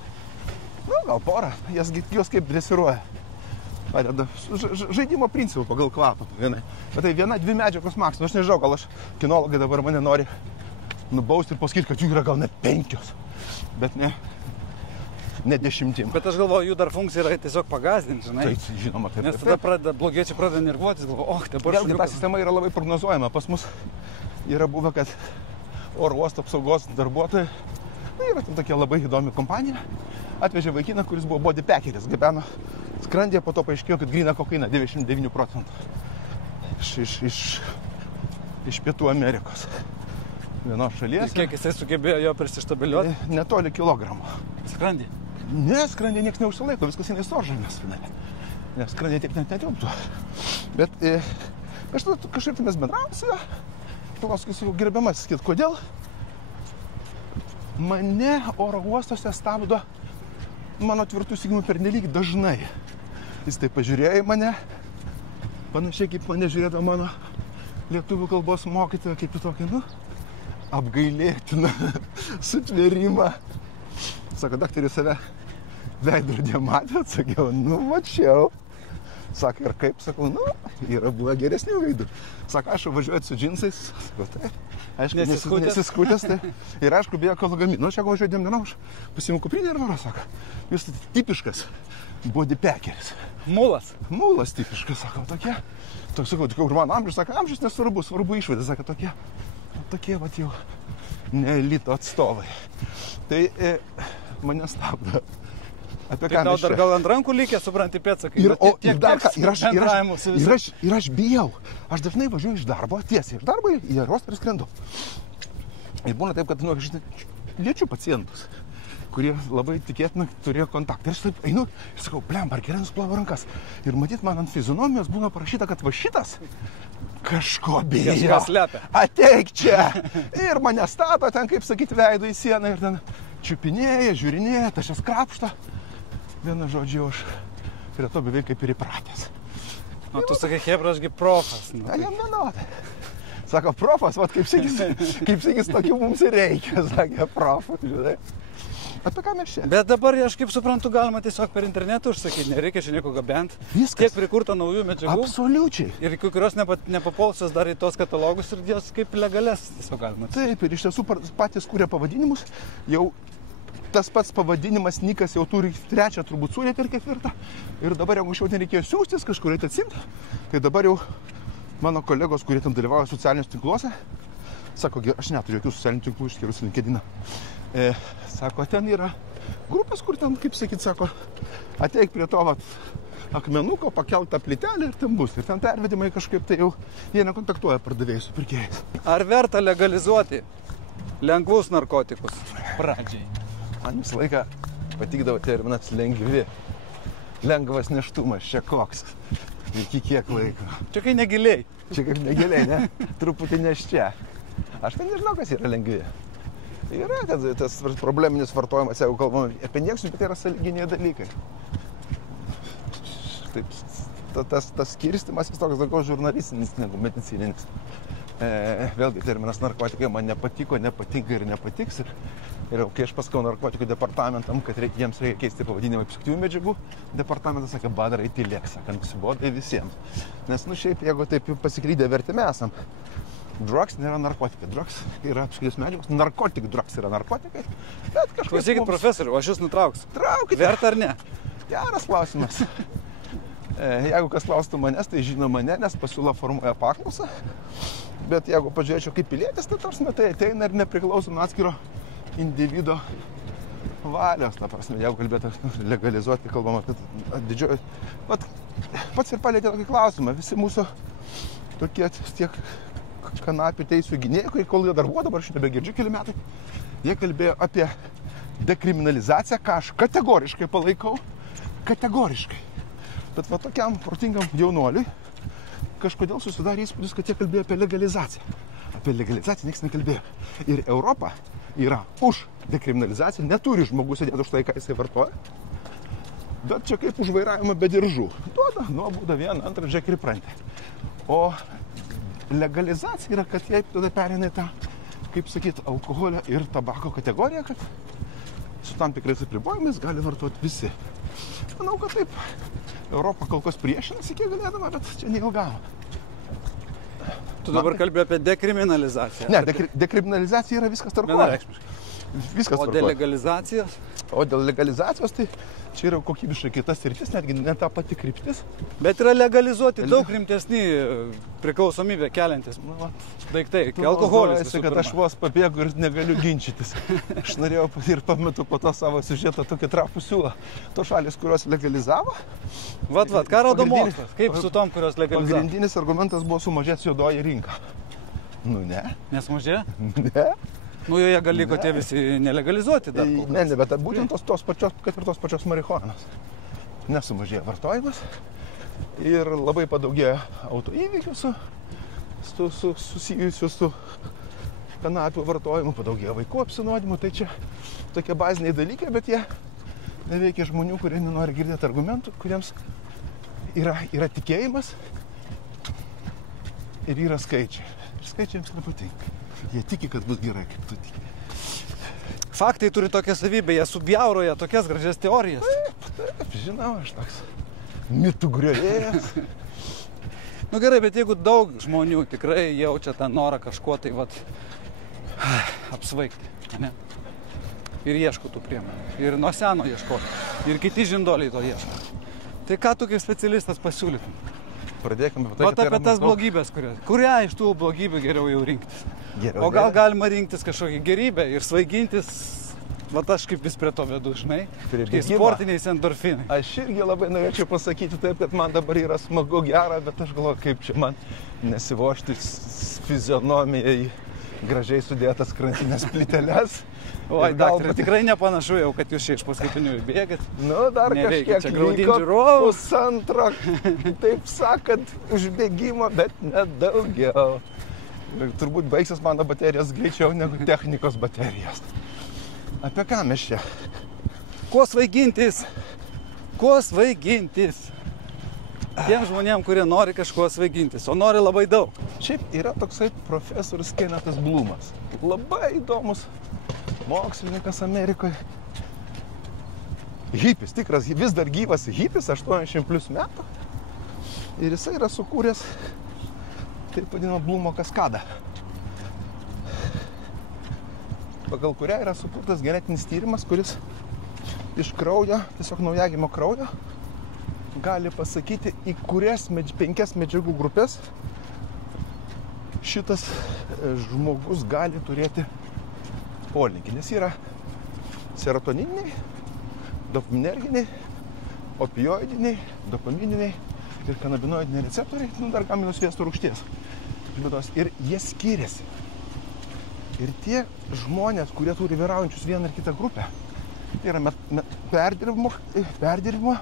Nu, gal porą. Jos kaip dresiruoja. Padeda žaidimo principų pagal kvapą. Bet tai 1-2 medžiagos maksimum. Aš nežinau, gal kinologai dabar mane nori nubausti ir pasakyti, kad jų yra gal net 5. Bet ne 10. Bet aš galvoju, jų dar funkcija yra tiesiog pagazdinti, žinai. Tai, žinoma, taip. Nes tada blogiečiai pradeda nervuotis, galvoju, dabar šuniukas. Ta sistema yra labai prognozuojama. Pas mus yra buvę, kad oro uosto apsaugos darbuotojai, yra tam tokia labai įdomi kompanija, atvežė vaikiną, kuris buvo bodypackeris, gabeno skrandyje, po to paaiškėjo, kad gryna kokaina 99% iš Pietų Amerikos. Vienos šalies. Ir kiek jisai sugebėjo jo prisištabiliuoti? Netoli kilogramo. Skrandį? Ne, skrandį nieks neužsilaiko, viskas eina į storžarnes. Nes skrandį tiek net netilptų. Bet kažkaip mes bendravom su juo. Klauskisiu, gerbiamas, kodėl mane oro uostose stabdo mano tvirtų įsigijimų pernelyg dažnai. Jis taip pažiūrėjo į mane, panašiai kaip mane žiūrėdavo mano lietuvių kalbos mokytoja, kaip į tokį, apgailėtiną sutvėrimą. Sako, daktarį, save veidrodyje matėt? Sakiau, mačiau. Sako, ir kaip? Sakau, yra buvę geresnių veidų. Sako, aš važiuoju su džinsais. Sakau, taip. Aišku, nesiskutęs, tai. Ir aišku, bijo kolagamino. Aš jeigu važiuoju 2 dienom, aš pasiimu kuprinę ir noriu, sako. Jūs tipiškas bodypackeris. Mulas. Mulas tipiškas, sakau, tokie. Sakau, kur man amžius, sako, amžius nesvarbu, svarbu išvaizda, sako, tokie vat jau ne elito atstovai. Tai mane stabdo. Apie ką mes čia? Dar gal ant rankų likę, supranti, pėdsakai. Ir aš bijau. Aš dažnai važiuoju iš darbo, tiesiai iš darbo į aerouostą ir skrendu. Ir būna taip, kad aš liečiu pacientus, kurie labai tikėtina turėjo kontaktą. Ir aš taip einu ir sakau, ar gerai nusplovo rankas. Ir matyt, man ant fizionomijos būna parašyta, kad va šitas kažko bijo. Kažkas slepia. Ateik čia. Ir mane stato ten, kaip sakyti, veidu į sieną ir ten čiupinėja, žiūrinėja, tašęs krapštą. Vienu žodžiu, aš prie to beveik kaip ir įpratęs. O tu sakai, hebra, ašgi profas. Jam nenori. Sako, profas, kaip sakys, tokių mums ir reikia, sakė profas, žinai. Apie ką mes čia? Bet dabar, aš kaip suprantu, galima tiesiog per internetą užsakyti, nereikia čia nieko gabent. Viskas. Tiek prikurta naujų medžiagų. Absoliučiai. Ir kurios nepapolsios dar į tos katalogus ir jos kaip legales tiesiog galima. Taip, ir iš tiesų patys kūrė pavadinimus, jau tas pats pavadinimas Nikas jau turi 3 turbūt sudėtį ir 4. Ir dabar, jeigu anksčiau ten reikėjo siųstis, kažkur reikia atsimti, tai dabar jau mano kolegos, kurie ten dalyvauja socialiniuose tinkluose, sako, aš neturiu jokių socialinių tinklų išskyrus LinkedIną. Sako, ten yra grupės, kur ten, kaip sakyt, sako, ateik prie to akmenuko, pakelt tą plytelę ir ten bus. Ir ten pervedimai kažkaip tai jau, jie nekontaktuoja pardavėjus su pirkėjais. Ar verta legalizuoti lengvus narkotikus? Pradžiai. Man visą laiką patikdavo terminas lengvi. Lengvas neštumas, čia koks. Iki kiek laiko. Čia kai negiliai. Čia kaip negiliai, ne? Truputį neščia. Aš tai nežinau, kas yra lengvi. Yra tas probleminis vartojimas, jeigu kalbame apie nieksus, bet tai yra sąlyginiai dalykai. Taip, tas skirstimas jis toks daugiau žurnalistinis negu medicininis. Vėlgi terminas narkotikai man nepatiko, nepatinka ir nepatiks. Ir kai aš paskau narkotikų departamentam, kad jiems reikia keisti pavadinimą į psichoaktyvių medžiagų, departamentas sakė, badarai tylėk, sakant, nusibodai visiems. Nes, šiaip, jeigu taip pasiklydę vertime esam, drugs nėra narkotikai, drugs yra psichoaktyvios medžiagos, narkotik drugs yra narkotikai, bet kažkas... Klausykit, profesoriu, aš jūs nutrauksiu. Traukite. Verta ar ne? Geras klausimas. Jeigu kas klaustų manęs, tai žino mane, nes pasiūla formuoja paklausą. Bet jeigu pažiūrėčiau kaip pilietis, tai tarsi tai ateina ir nepriklauso nuo atskiro individo valios, ta prasme, jeigu kalbėtų legalizuoti, kalbam apie didžioji. Pats ir palėtė tokį klausimą. Visi mūsų tokie tiek kanapių teisų gynėjai, kai kol jie dar buvo, dabar šitą begirdžiu keli metai, jie kalbėjo apie dekriminalizaciją, ką aš kategoriškai palaikau. Kategoriškai. Bet va tokiam protingam jaunuoliui kažkodėl susidarė įspūdis, kad jie kalbėjo apie legalizaciją. Apie legalizaciją niekas nekalbėjo. Ir Europa yra už dekriminalizaciją, neturi žmogus sėdėti už tai, ką jisai vartoja. Bet čia kaip už vairavimą be diržų. Duoda nuobaudą vieną, antrą, žiūrėk ir prantė. O legalizacija yra, kad jie tada pereina tą, kaip sakyt, alkoholio ir tabako kategoriją, kad su tam tikrais apribojimais gali vartoti visi. Manau, kad taip. Europa kol kas priešinasi, kiek galėdama, bet čia neilgavo. Tu dabar kalbėjai apie dekriminalizaciją. Ne, dekriminalizacija yra viskas tvarkoje. Vienareikšmiškai. Viskas O dėl legalizacijos? O dėl legalizacijos, tai čia yra kokybiškai kitas sritis, netgi ne ta pati kryptis. Bet yra legalizuoti daug rimtesni priklausomybę keliantis daiktai, alkoholis. Kad aš vos pabėgu ir negaliu ginčytis. Aš norėjau ir pametu po to savo siužetą tokį trapų siūlą. To šalis, kurios legalizavo. Vat, ką rodo mokslas? Kaip su tom, kurios legalizavo? Pagrindinis argumentas buvo sumažėti juodoji rinka. Nu ne. Nesmažė? Ne. Nu joje gal liko tie visi nelegalizuoti dar. Ne, bet būtent tos pačios marihuanos. Nesumažėjo vartojimas ir labai padaugėjo autoįvykių susijusių su kanapių vartojimu, padaugėjo vaikų apsinuodimų. Tai čia tokie baziniai dalykai, bet jie neveikia žmonių, kurie nenori girdėti argumentų, kuriems yra tikėjimas ir yra skaičiai. Ir skaičiai jiems nepatinka. Jie tiki, kad bus gerai, kaip tu tiki. Faktai turi tokią savybę, jie subjauroja tokias gražias teorijas. Taip, žinau, aš toks mitų griovėjas. Nu gerai, bet jeigu daug žmonių tikrai jaučia tą norą kažkuo tai apsvaigti, ne? Ir ieško tų priemonių. Ir nuo seno ieško. Ir kiti žindoliai to ieško. Tai ką tu kaip specialistas pasiūlytum? Pradėkime apie tai, kad apie tas blogybės, kurią iš tų blogybių geriau jau rinktis. O gal galima rinktis kažkokią gerybę ir svaigintis, aš kaip vis prie to vedu, žinai, sportiniais endorfinai. Aš irgi labai norėčiau pasakyti taip, kad man dabar yra smagu, gera, bet aš galvoju, kaip čia man nesivožti fizionomijai gražiai sudėtas krantinės plyteles. Oi, daktare, tikrai nepanašu jau, kad jūs čia iš paskutinių bėgat. Nu, dar nereikia kažkiek liko pusantro, taip sakant, užbėgimo, bet nedaugiau. Turbūt baigsis mano baterijos greičiau negu technikos baterijos. Apie ką mes čia? Kuo svaigintis? Kuo svaigintis? Tiem žmonėm, kurie nori kažkuo svaigintis, o nori labai daug. Šiaip yra toksai profesorius Kennethas Blumas. Labai įdomus mokslininkas Amerikoje. Hipis, tikras, vis dar gyvas hipis, 80+ metų. Ir jisai yra sukūręs taip vadinamą Blumo kaskadą, pagal kurią yra sukurtas genetinis tyrimas, kuris iš kraujo, tiesiog naujagimio kraujo, gali pasakyti, į kurias 5 medžiagų grupės šitas žmogus gali turėti polinkį. Nes yra serotonininiai, dopaminerginiai, opioidiniai, dopamininiai ir kanabinoidiniai receptoriai, dar gamino sviesto rūgšties. Ir jie skiriasi. Ir tie žmonės, kurie turi vyraujančius vieną ar kitą grupę, tai yra perdirbimo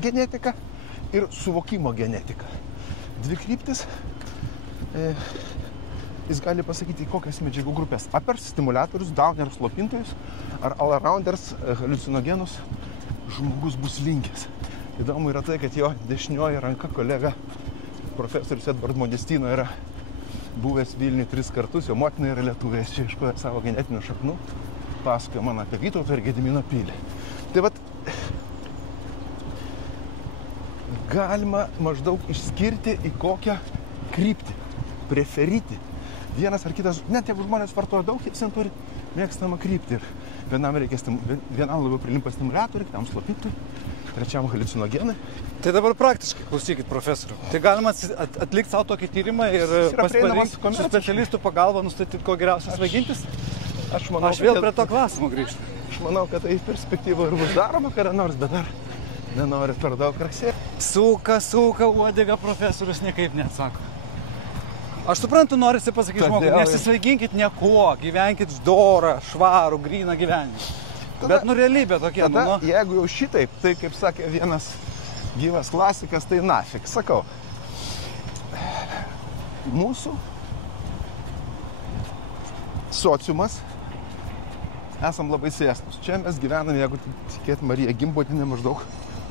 genetika ir suvokimo genetika. Dvi kryptis, jis gali pasakyti, į kokias medžiagų grupės. Uppers stimuliatorius, downers slopintojus ar all-arounders haliucinogenus žmogus bus linkęs. Įdomu yra tai, kad jo dešinioji ranka kolega profesorius Edvard Modestino yra buvęs Vilniuje 3 kartus, jo motina yra lietuvė, čia ieškojo savo genetinių šaknų, pasakojo man apie Vytautą ir Gedimino pilį. Tai vat, galima maždaug išskirti, į kokią kryptį preferyti. Vienas ar kitas, net jeigu žmonės vartoja daug, jie turi mėgstamą kryptį. Ir vienam labiau prilimpa stimuliatoriai, kitam slopintojai, trečiam haliucinogenai. Tai dabar praktiškai, klausykit, profesorių. Tai galima atlikti savo tokį tyrimą ir pasiparinkti su specialistų pagalba nustatyti, ko geriausias svaigintis? Aš vėl prie to klausimo grįžtu. Aš manau, kad tai perspektyva ir bus daroma kada nors, bet dar nenori per daug raksėti. Suka, uodega profesorius niekaip neatsako. Aš suprantu, norisi pasakyti žmogui, nesisvaiginkit niekuo, gyvenkit dorą, švarų, gryną gyvenimą. Bet realybė tokia, Jeigu jau šitaip, tai kaip sakė vienas gyvas klasikas, tai nafik. Sakau, mūsų sociumas esam labai sėsnus. Čia mes gyvename, jeigu tikėt Marija Gimbutinė, maždaug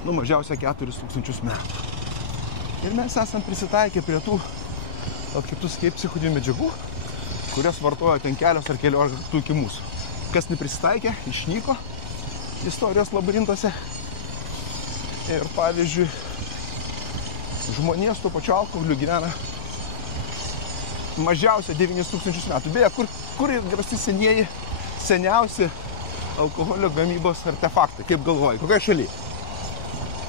mažiausia 4000 metų. Ir mes esam prisitaikę prie tų, kaip tu sakei, psichotinių medžiagų, kurias vartoja ten kelios ar keliolika kartų iki mūsų. Kas neprisitaikė, išnyko istorijos labirintuose. Ir pavyzdžiui, žmonės tuo pačiu alkoholiu gyvena mažiausia 9000 metų. Beje, kur rasti seniausi alkoholio gamybos artefaktai, kaip galvoji, kokia šaly?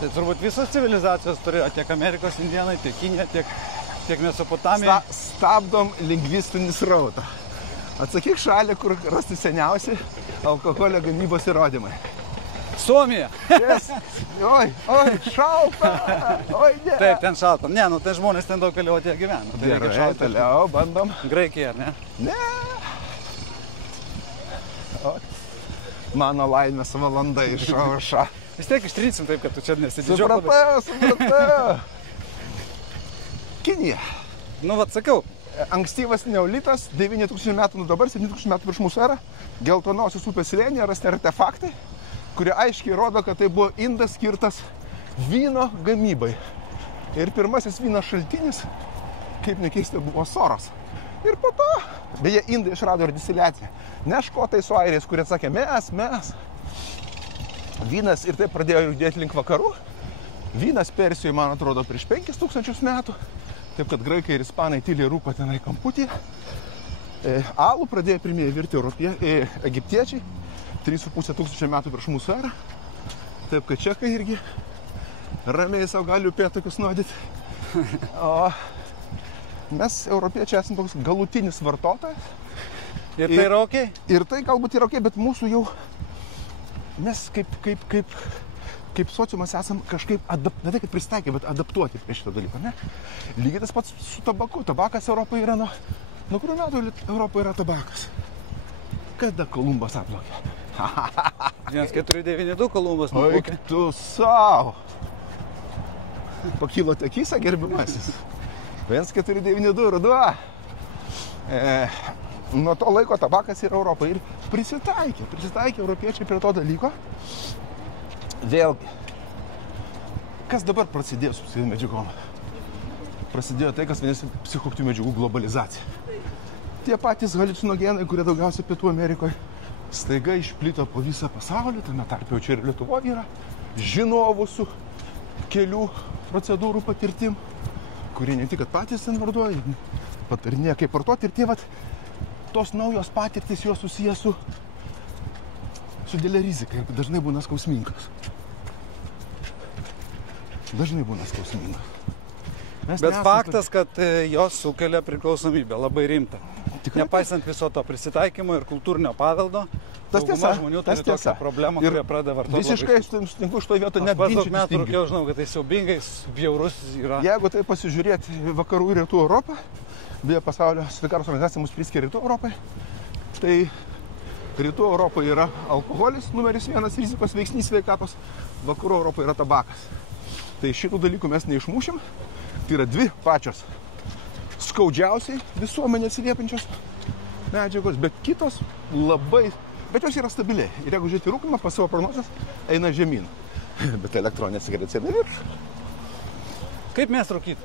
Tai turbūt visos civilizacijos turėjo, tiek Amerikos indienai, tiek Kinija, tiek Mesopotamija. Stabdom lingvistinį srautą. Atsakyk šalį, kur rasti seniausi alkoholio gamybos įrodymai. Suomija. Yes. Oi, šalta. Oi, ne. Taip, ten šalta. Ne, ten žmonės ten daug vėliau atėjo gyveno. Tai gerai, toliau bandom. Graikija, ar ne? Ne. Mano laimės valanda išauša. Vis tiek ištrinsim taip, kad tu čia nesididžiuoji. Supratau. Kinija. Sakiau. Ankstyvas neolitas, 9000 metų nuo dabar, 7000 metų prieš mūsų erą, Geltonosios upės slėnyje rasti artefaktai, kurie aiškiai rodo, kad tai buvo indas skirtas vyno gamybai. Ir pirmasis vyno šaltinis, kaip nekeista, buvo Soros. Ir po to, beje, indai išrado ir distiliaciją. Ne škotai su airiais, kurie sakė, mes. Vynas ir taip pradėjo judėti link vakarų. Vynas Persijoje, man atrodo, prieš 5000 metų. Taip, kad graikai ir ispanai tyliai rūko tenai kamputį. Alų pradėjo pirmieji virti egiptiečiai 3500 metų prieš mūsų erą. Taip, kad čekai irgi ramiai savo gali upėtakius nuodyti. O mes, europiečiai, esame toks galutinis vartotojas. Ir tai yra okei? Ir tai galbūt yra okei, bet mūsų jau mes kaip sociumas esam kažkaip, ne tai, kad pristaikę, bet adaptuoti prie šito dalyko, ne? Lygiai tas pats su tabaku. Tabakas Europoje yra nuo kurių metų Europoje yra tabakas? Kada Kolumbas atplaukė? 1492 Kolumbas nuplaukė. Oik tu savo! Pakilo tekysą, gerbimasis. 1492 ruduo. Nuo to laiko tabakas yra Europoje ir prisitaikė europiečiai prie to dalyko. Vėlgi, kas dabar prasidėjo su psichotinių medžiagom? Prasidėjo tai, kas vadinasi psichotinių medžiagų globalizacija. Tie patys haliucinogenai, kurie daugiausiai Pietų Amerikoje, staiga išplito po visą pasaulį, tame tarpe čia ir Lietuvoje yra žinovų su kelių procedūrų patirtim, kurie ne tik kad patys ten vartoja, patarinėja kaip vartoti, ir tie tos naujos patirtys juos susijęs su didelė rizika ir dažnai būna skausmingas. Bet faktas, kad jos sukelia priklausomybę labai rimtą. Nepaisant viso to prisitaikymo ir kultūrinio paveldo, dauguma žmonių turi tokią problemą, kurie pradeda vartoti. Visiškai sutinku šitoje vietoje net ginčytis. Aš daug metų rūkiau, žinau, kad tai siaubingai bjaurus yra. Jeigu tai pasižiūrėti vakarų ir rytų Europą, beje, pasaulio sveikatos organizacija mus priskiria rytų Europai, tai rytų Europoje yra alkoholis, numeris 1 rizikos veiksnys sveikatos, vakarų Europoje yra tabakas. Tai šitų dalykų mes neišmušim. Tai yra dvi pačios skaudžiausiai visuomenė atsiliepiančios medžiagos, bet kitos bet jos yra stabiliai. Ir jeigu žiūrėti rūkymą, pas savo prognozes eina žemyn. Bet elektroninės cigaretės eina virš. Kaip mes rūkyti?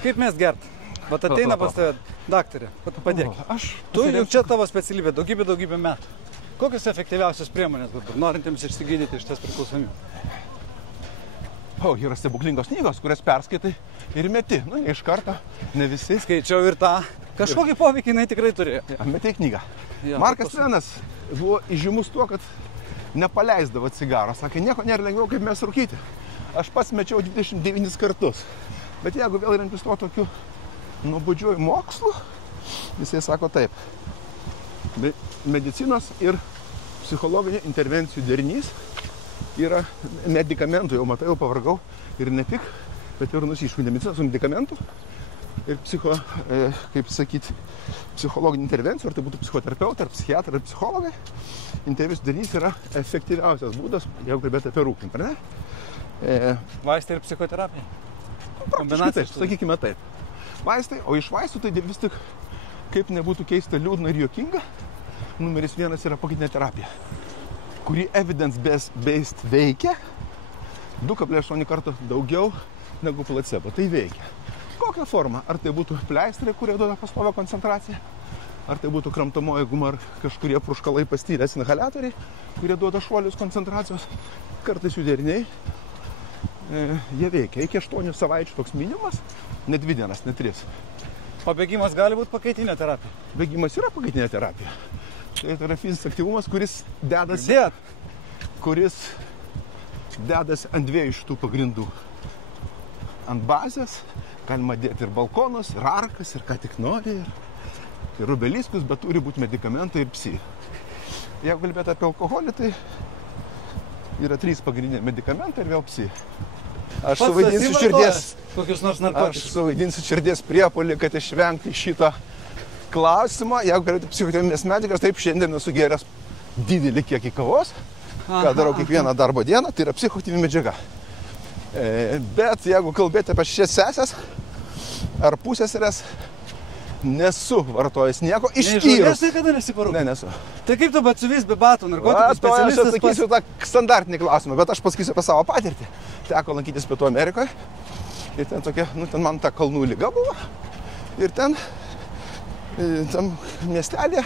Kaip mes gert? Vat ateina pas tave daktarė, padėk. Tu jau čia tavo specialybė, daugybė metų. Kokios efektyviausios priemonės dabar, norintiems išsigydyti iš ties priklausomybės? Yra stebuklingos knygos, kurias perskaitai ir meti. Ne iš karto, ne visi. Skaičiau ir tą. Kažkokį poveikį jinai tikrai turėjo. Metei knygą. Markas Tvenas buvo įžymus tuo, kad nepaleisdavo cigaro. Sakė, nieko nėra lengviau, kaip mes rūkyti. Aš pats mečiau 29 kartus. Bet jeigu vėl remtis to tokiu nuobodžiuoju mokslu, jisai sako taip. Medicinos ir psichologinių intervencijų derinys yra medikamentų, jau matai, jau pavargau, ir ne tik, bet ir nusiškų medicinos medikamentų ir psichologinių intervencijų, ar tai būtų psichoterapeutai, ar psichiatrai, ar psichologai. Intervencijų derinys yra efektyviausias būdas, jeigu kalbėti apie rūkymą, ar ne? Vaistai ir psichoterapija? Kombinacija, sakykime taip. Vaistai, o iš vaistų tai vis tik, kaip nebūtų keista, liūdna ir juokinga, numeris 1 yra pakaitinė terapija, kuri evidence-based veikia 2,8 kartų daugiau negu placebo. Tai veikia. Kokią formą? Ar tai būtų pleistrai, kurie duoda pastovią koncentraciją, ar tai būtų kramtomoji guma, ar kažkurie pruškalai pastylės inhaliatoriai, kurie duoda šuolius koncentracijos, kartais jų deriniai. Jie veikia. Iki 8 savaičių toks minimumas, ne 2 dienas, ne 3. O bėgimas gali būti pakaitinė terapija? Bėgimas yra pakaitinė terapija. Tai yra fizinis aktyvumas, kuris dedasi ant 2 šitų pagrindų. Ant bazės galima dėti ir balkonus, ir arkas, ir ką tik nori, ir rubeliskus, bet turi būti medikamentai ir psi. Jeigu kalbėti apie alkoholį, tai yra 3 pagrindiniai medikamentai ir vėl psi. Aš suvaidinsiu širdies priepuolį, kad išvengti šito klausimo. Jeigu kalbėti psichoterapinės medžiagas, taip šiandien esu gėręs didelį kiekį kavos, ką darau kiekvieną darbo dieną, tai yra psichoaktyvi medžiaga. Bet jeigu kalbėti apie 6 sesės ar pusseserės, nesu vartojęs nieko išskyrus. Aš niekada nesiparūkau. Ne, nesu. Tai kaip tu batsiuvys be batų, narkotikų specialistas? Aš atsakysiu tą standartinį klausimą, bet aš pasakysiu apie savo patirtį. Teko lankytis Pietų Amerikoje ir ten tokia, ten man ta kalnų liga buvo ir ten miestelėje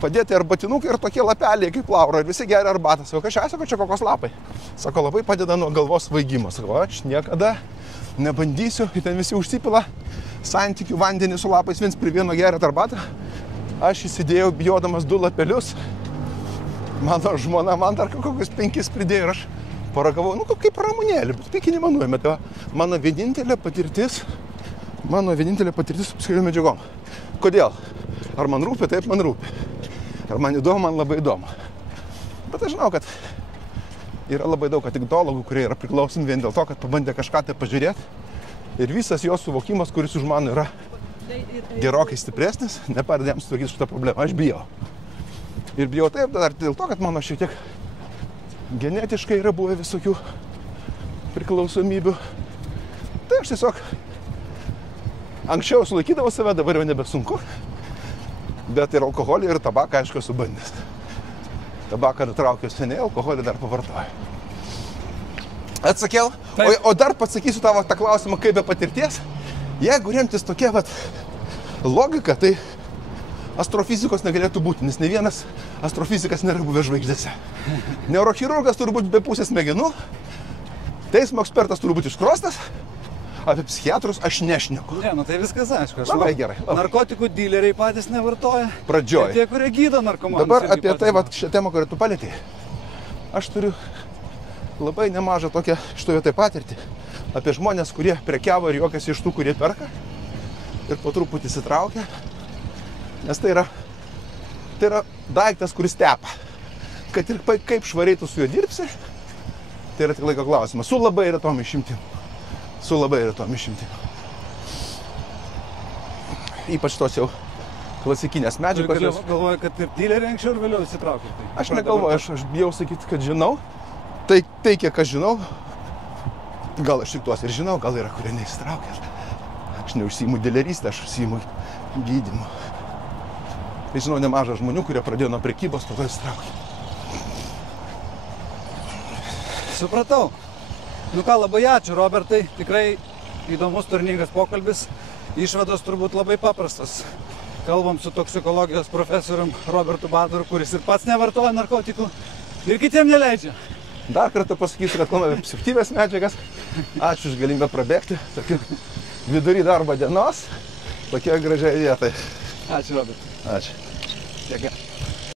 padėti arbatinukai ir tokie lapeliai kaip lauro ir visi geria arbatą. Sako, kažkas, sako, čia kokos lapai. Sako, labai padeda nuo galvos svaigimo. Sako, aš niekada nebandysiu, ir ten visi užsipila santykių vandenį su lapais, viens prie vieno geria arbatą. Aš įsidėjau bijodamas 2 lapelius. Mano žmona man dar kokius 5 pridėjo ir aš paragavau, kaip ramunėlį, bet pikinimą nuėmė. Tai mano vienintelė patirtis su psichoaktyviom medžiagom. Kodėl? Ar man rūpi? Taip, man rūpi. Ar man įdomu? Man labai įdomu. Bet aš žinau, kad yra labai daug addiktologų, kurie yra priklausomi vien dėl to, kad pabandė kažką tai pažiūrėti. Ir visas jos suvokimas, kuris už mano yra gerokai stipresnis, nepadeda jiems sutvarkyti šitą problemą. Aš bijau. Ir bijau taip dar dėl to, kad mano šiek tiek genetiškai yra buvę visokių priklausomybių. Tai aš tiesiog anksčiau sulaikydavau save, dabar jau nebesunku. Bet ir alkoholį, ir tabaką, aišku, esu bandęs. Tabaką nutraukiau seniai, alkoholį dar pavartoju. Atsakiau? O dar pasakysiu tavo tą klausimą, kaip be patirties. Jeigu remtis tokia logika, tai astrofizikos negalėtų būti, nes ne vienas astrofizikas nėra buvęs žvaigždėse. Neurochirurgas turi būti be pusės smegenų, teismo ekspertas turi būti iškrostas, apie psichiatrus aš nešneku. Ne, tai viskas aišku. Labai gerai. Narkotikų dileriai patys nevartoja. Pradžioj. Tie, kurie gydo narkomanus. Dabar apie tai, šią temą, kurią tu palietei. Aš turiu labai nemažą tokią šitoje tai patirtį apie žmonės, kurie prekiavo ir juokiasi iš tų, kurie perka ir po truputį įsitraukia. Nes tai yra daiktas, kuris tepa. Kad ir kaip švariai tu su juo dirbsi, tai yra tik laiko klausimas. Su labai retom išimtim. Ypač tos jau klasikinės medžiagos. Galvoju, kad ir dileriai anksčiau ir vėliau įsitraukia. Aš negalvoju, aš bijau sakyti, kad žinau. Tai kiek aš žinau, gal aš tik tuos ir žinau, gal yra, kurie neįsitraukia. Aš neužsiimu dilerystę, aš užsiimu gydymu. Tai žinau nemažą žmonių, kurie pradėjo nuo prekybos, po to įsitraukia. Supratau. Ką, labai ačiū, Robertai. Tikrai įdomus, turiningas pokalbis. Išvados turbūt labai paprastas. Kalbam su toksikologijos profesorium Robertu Badaru, kuris ir pats nevartoja narkotikų ir kitiem neleidžia. Dar kartą pasakysiu, kad kalbame apie psichoaktyvias medžiagas. Ačiū už galimybę prabėgti. Vidury darbo dienos. Tokia gražiai vietai. Ačiū, Robertai. Ačiū. Tiek.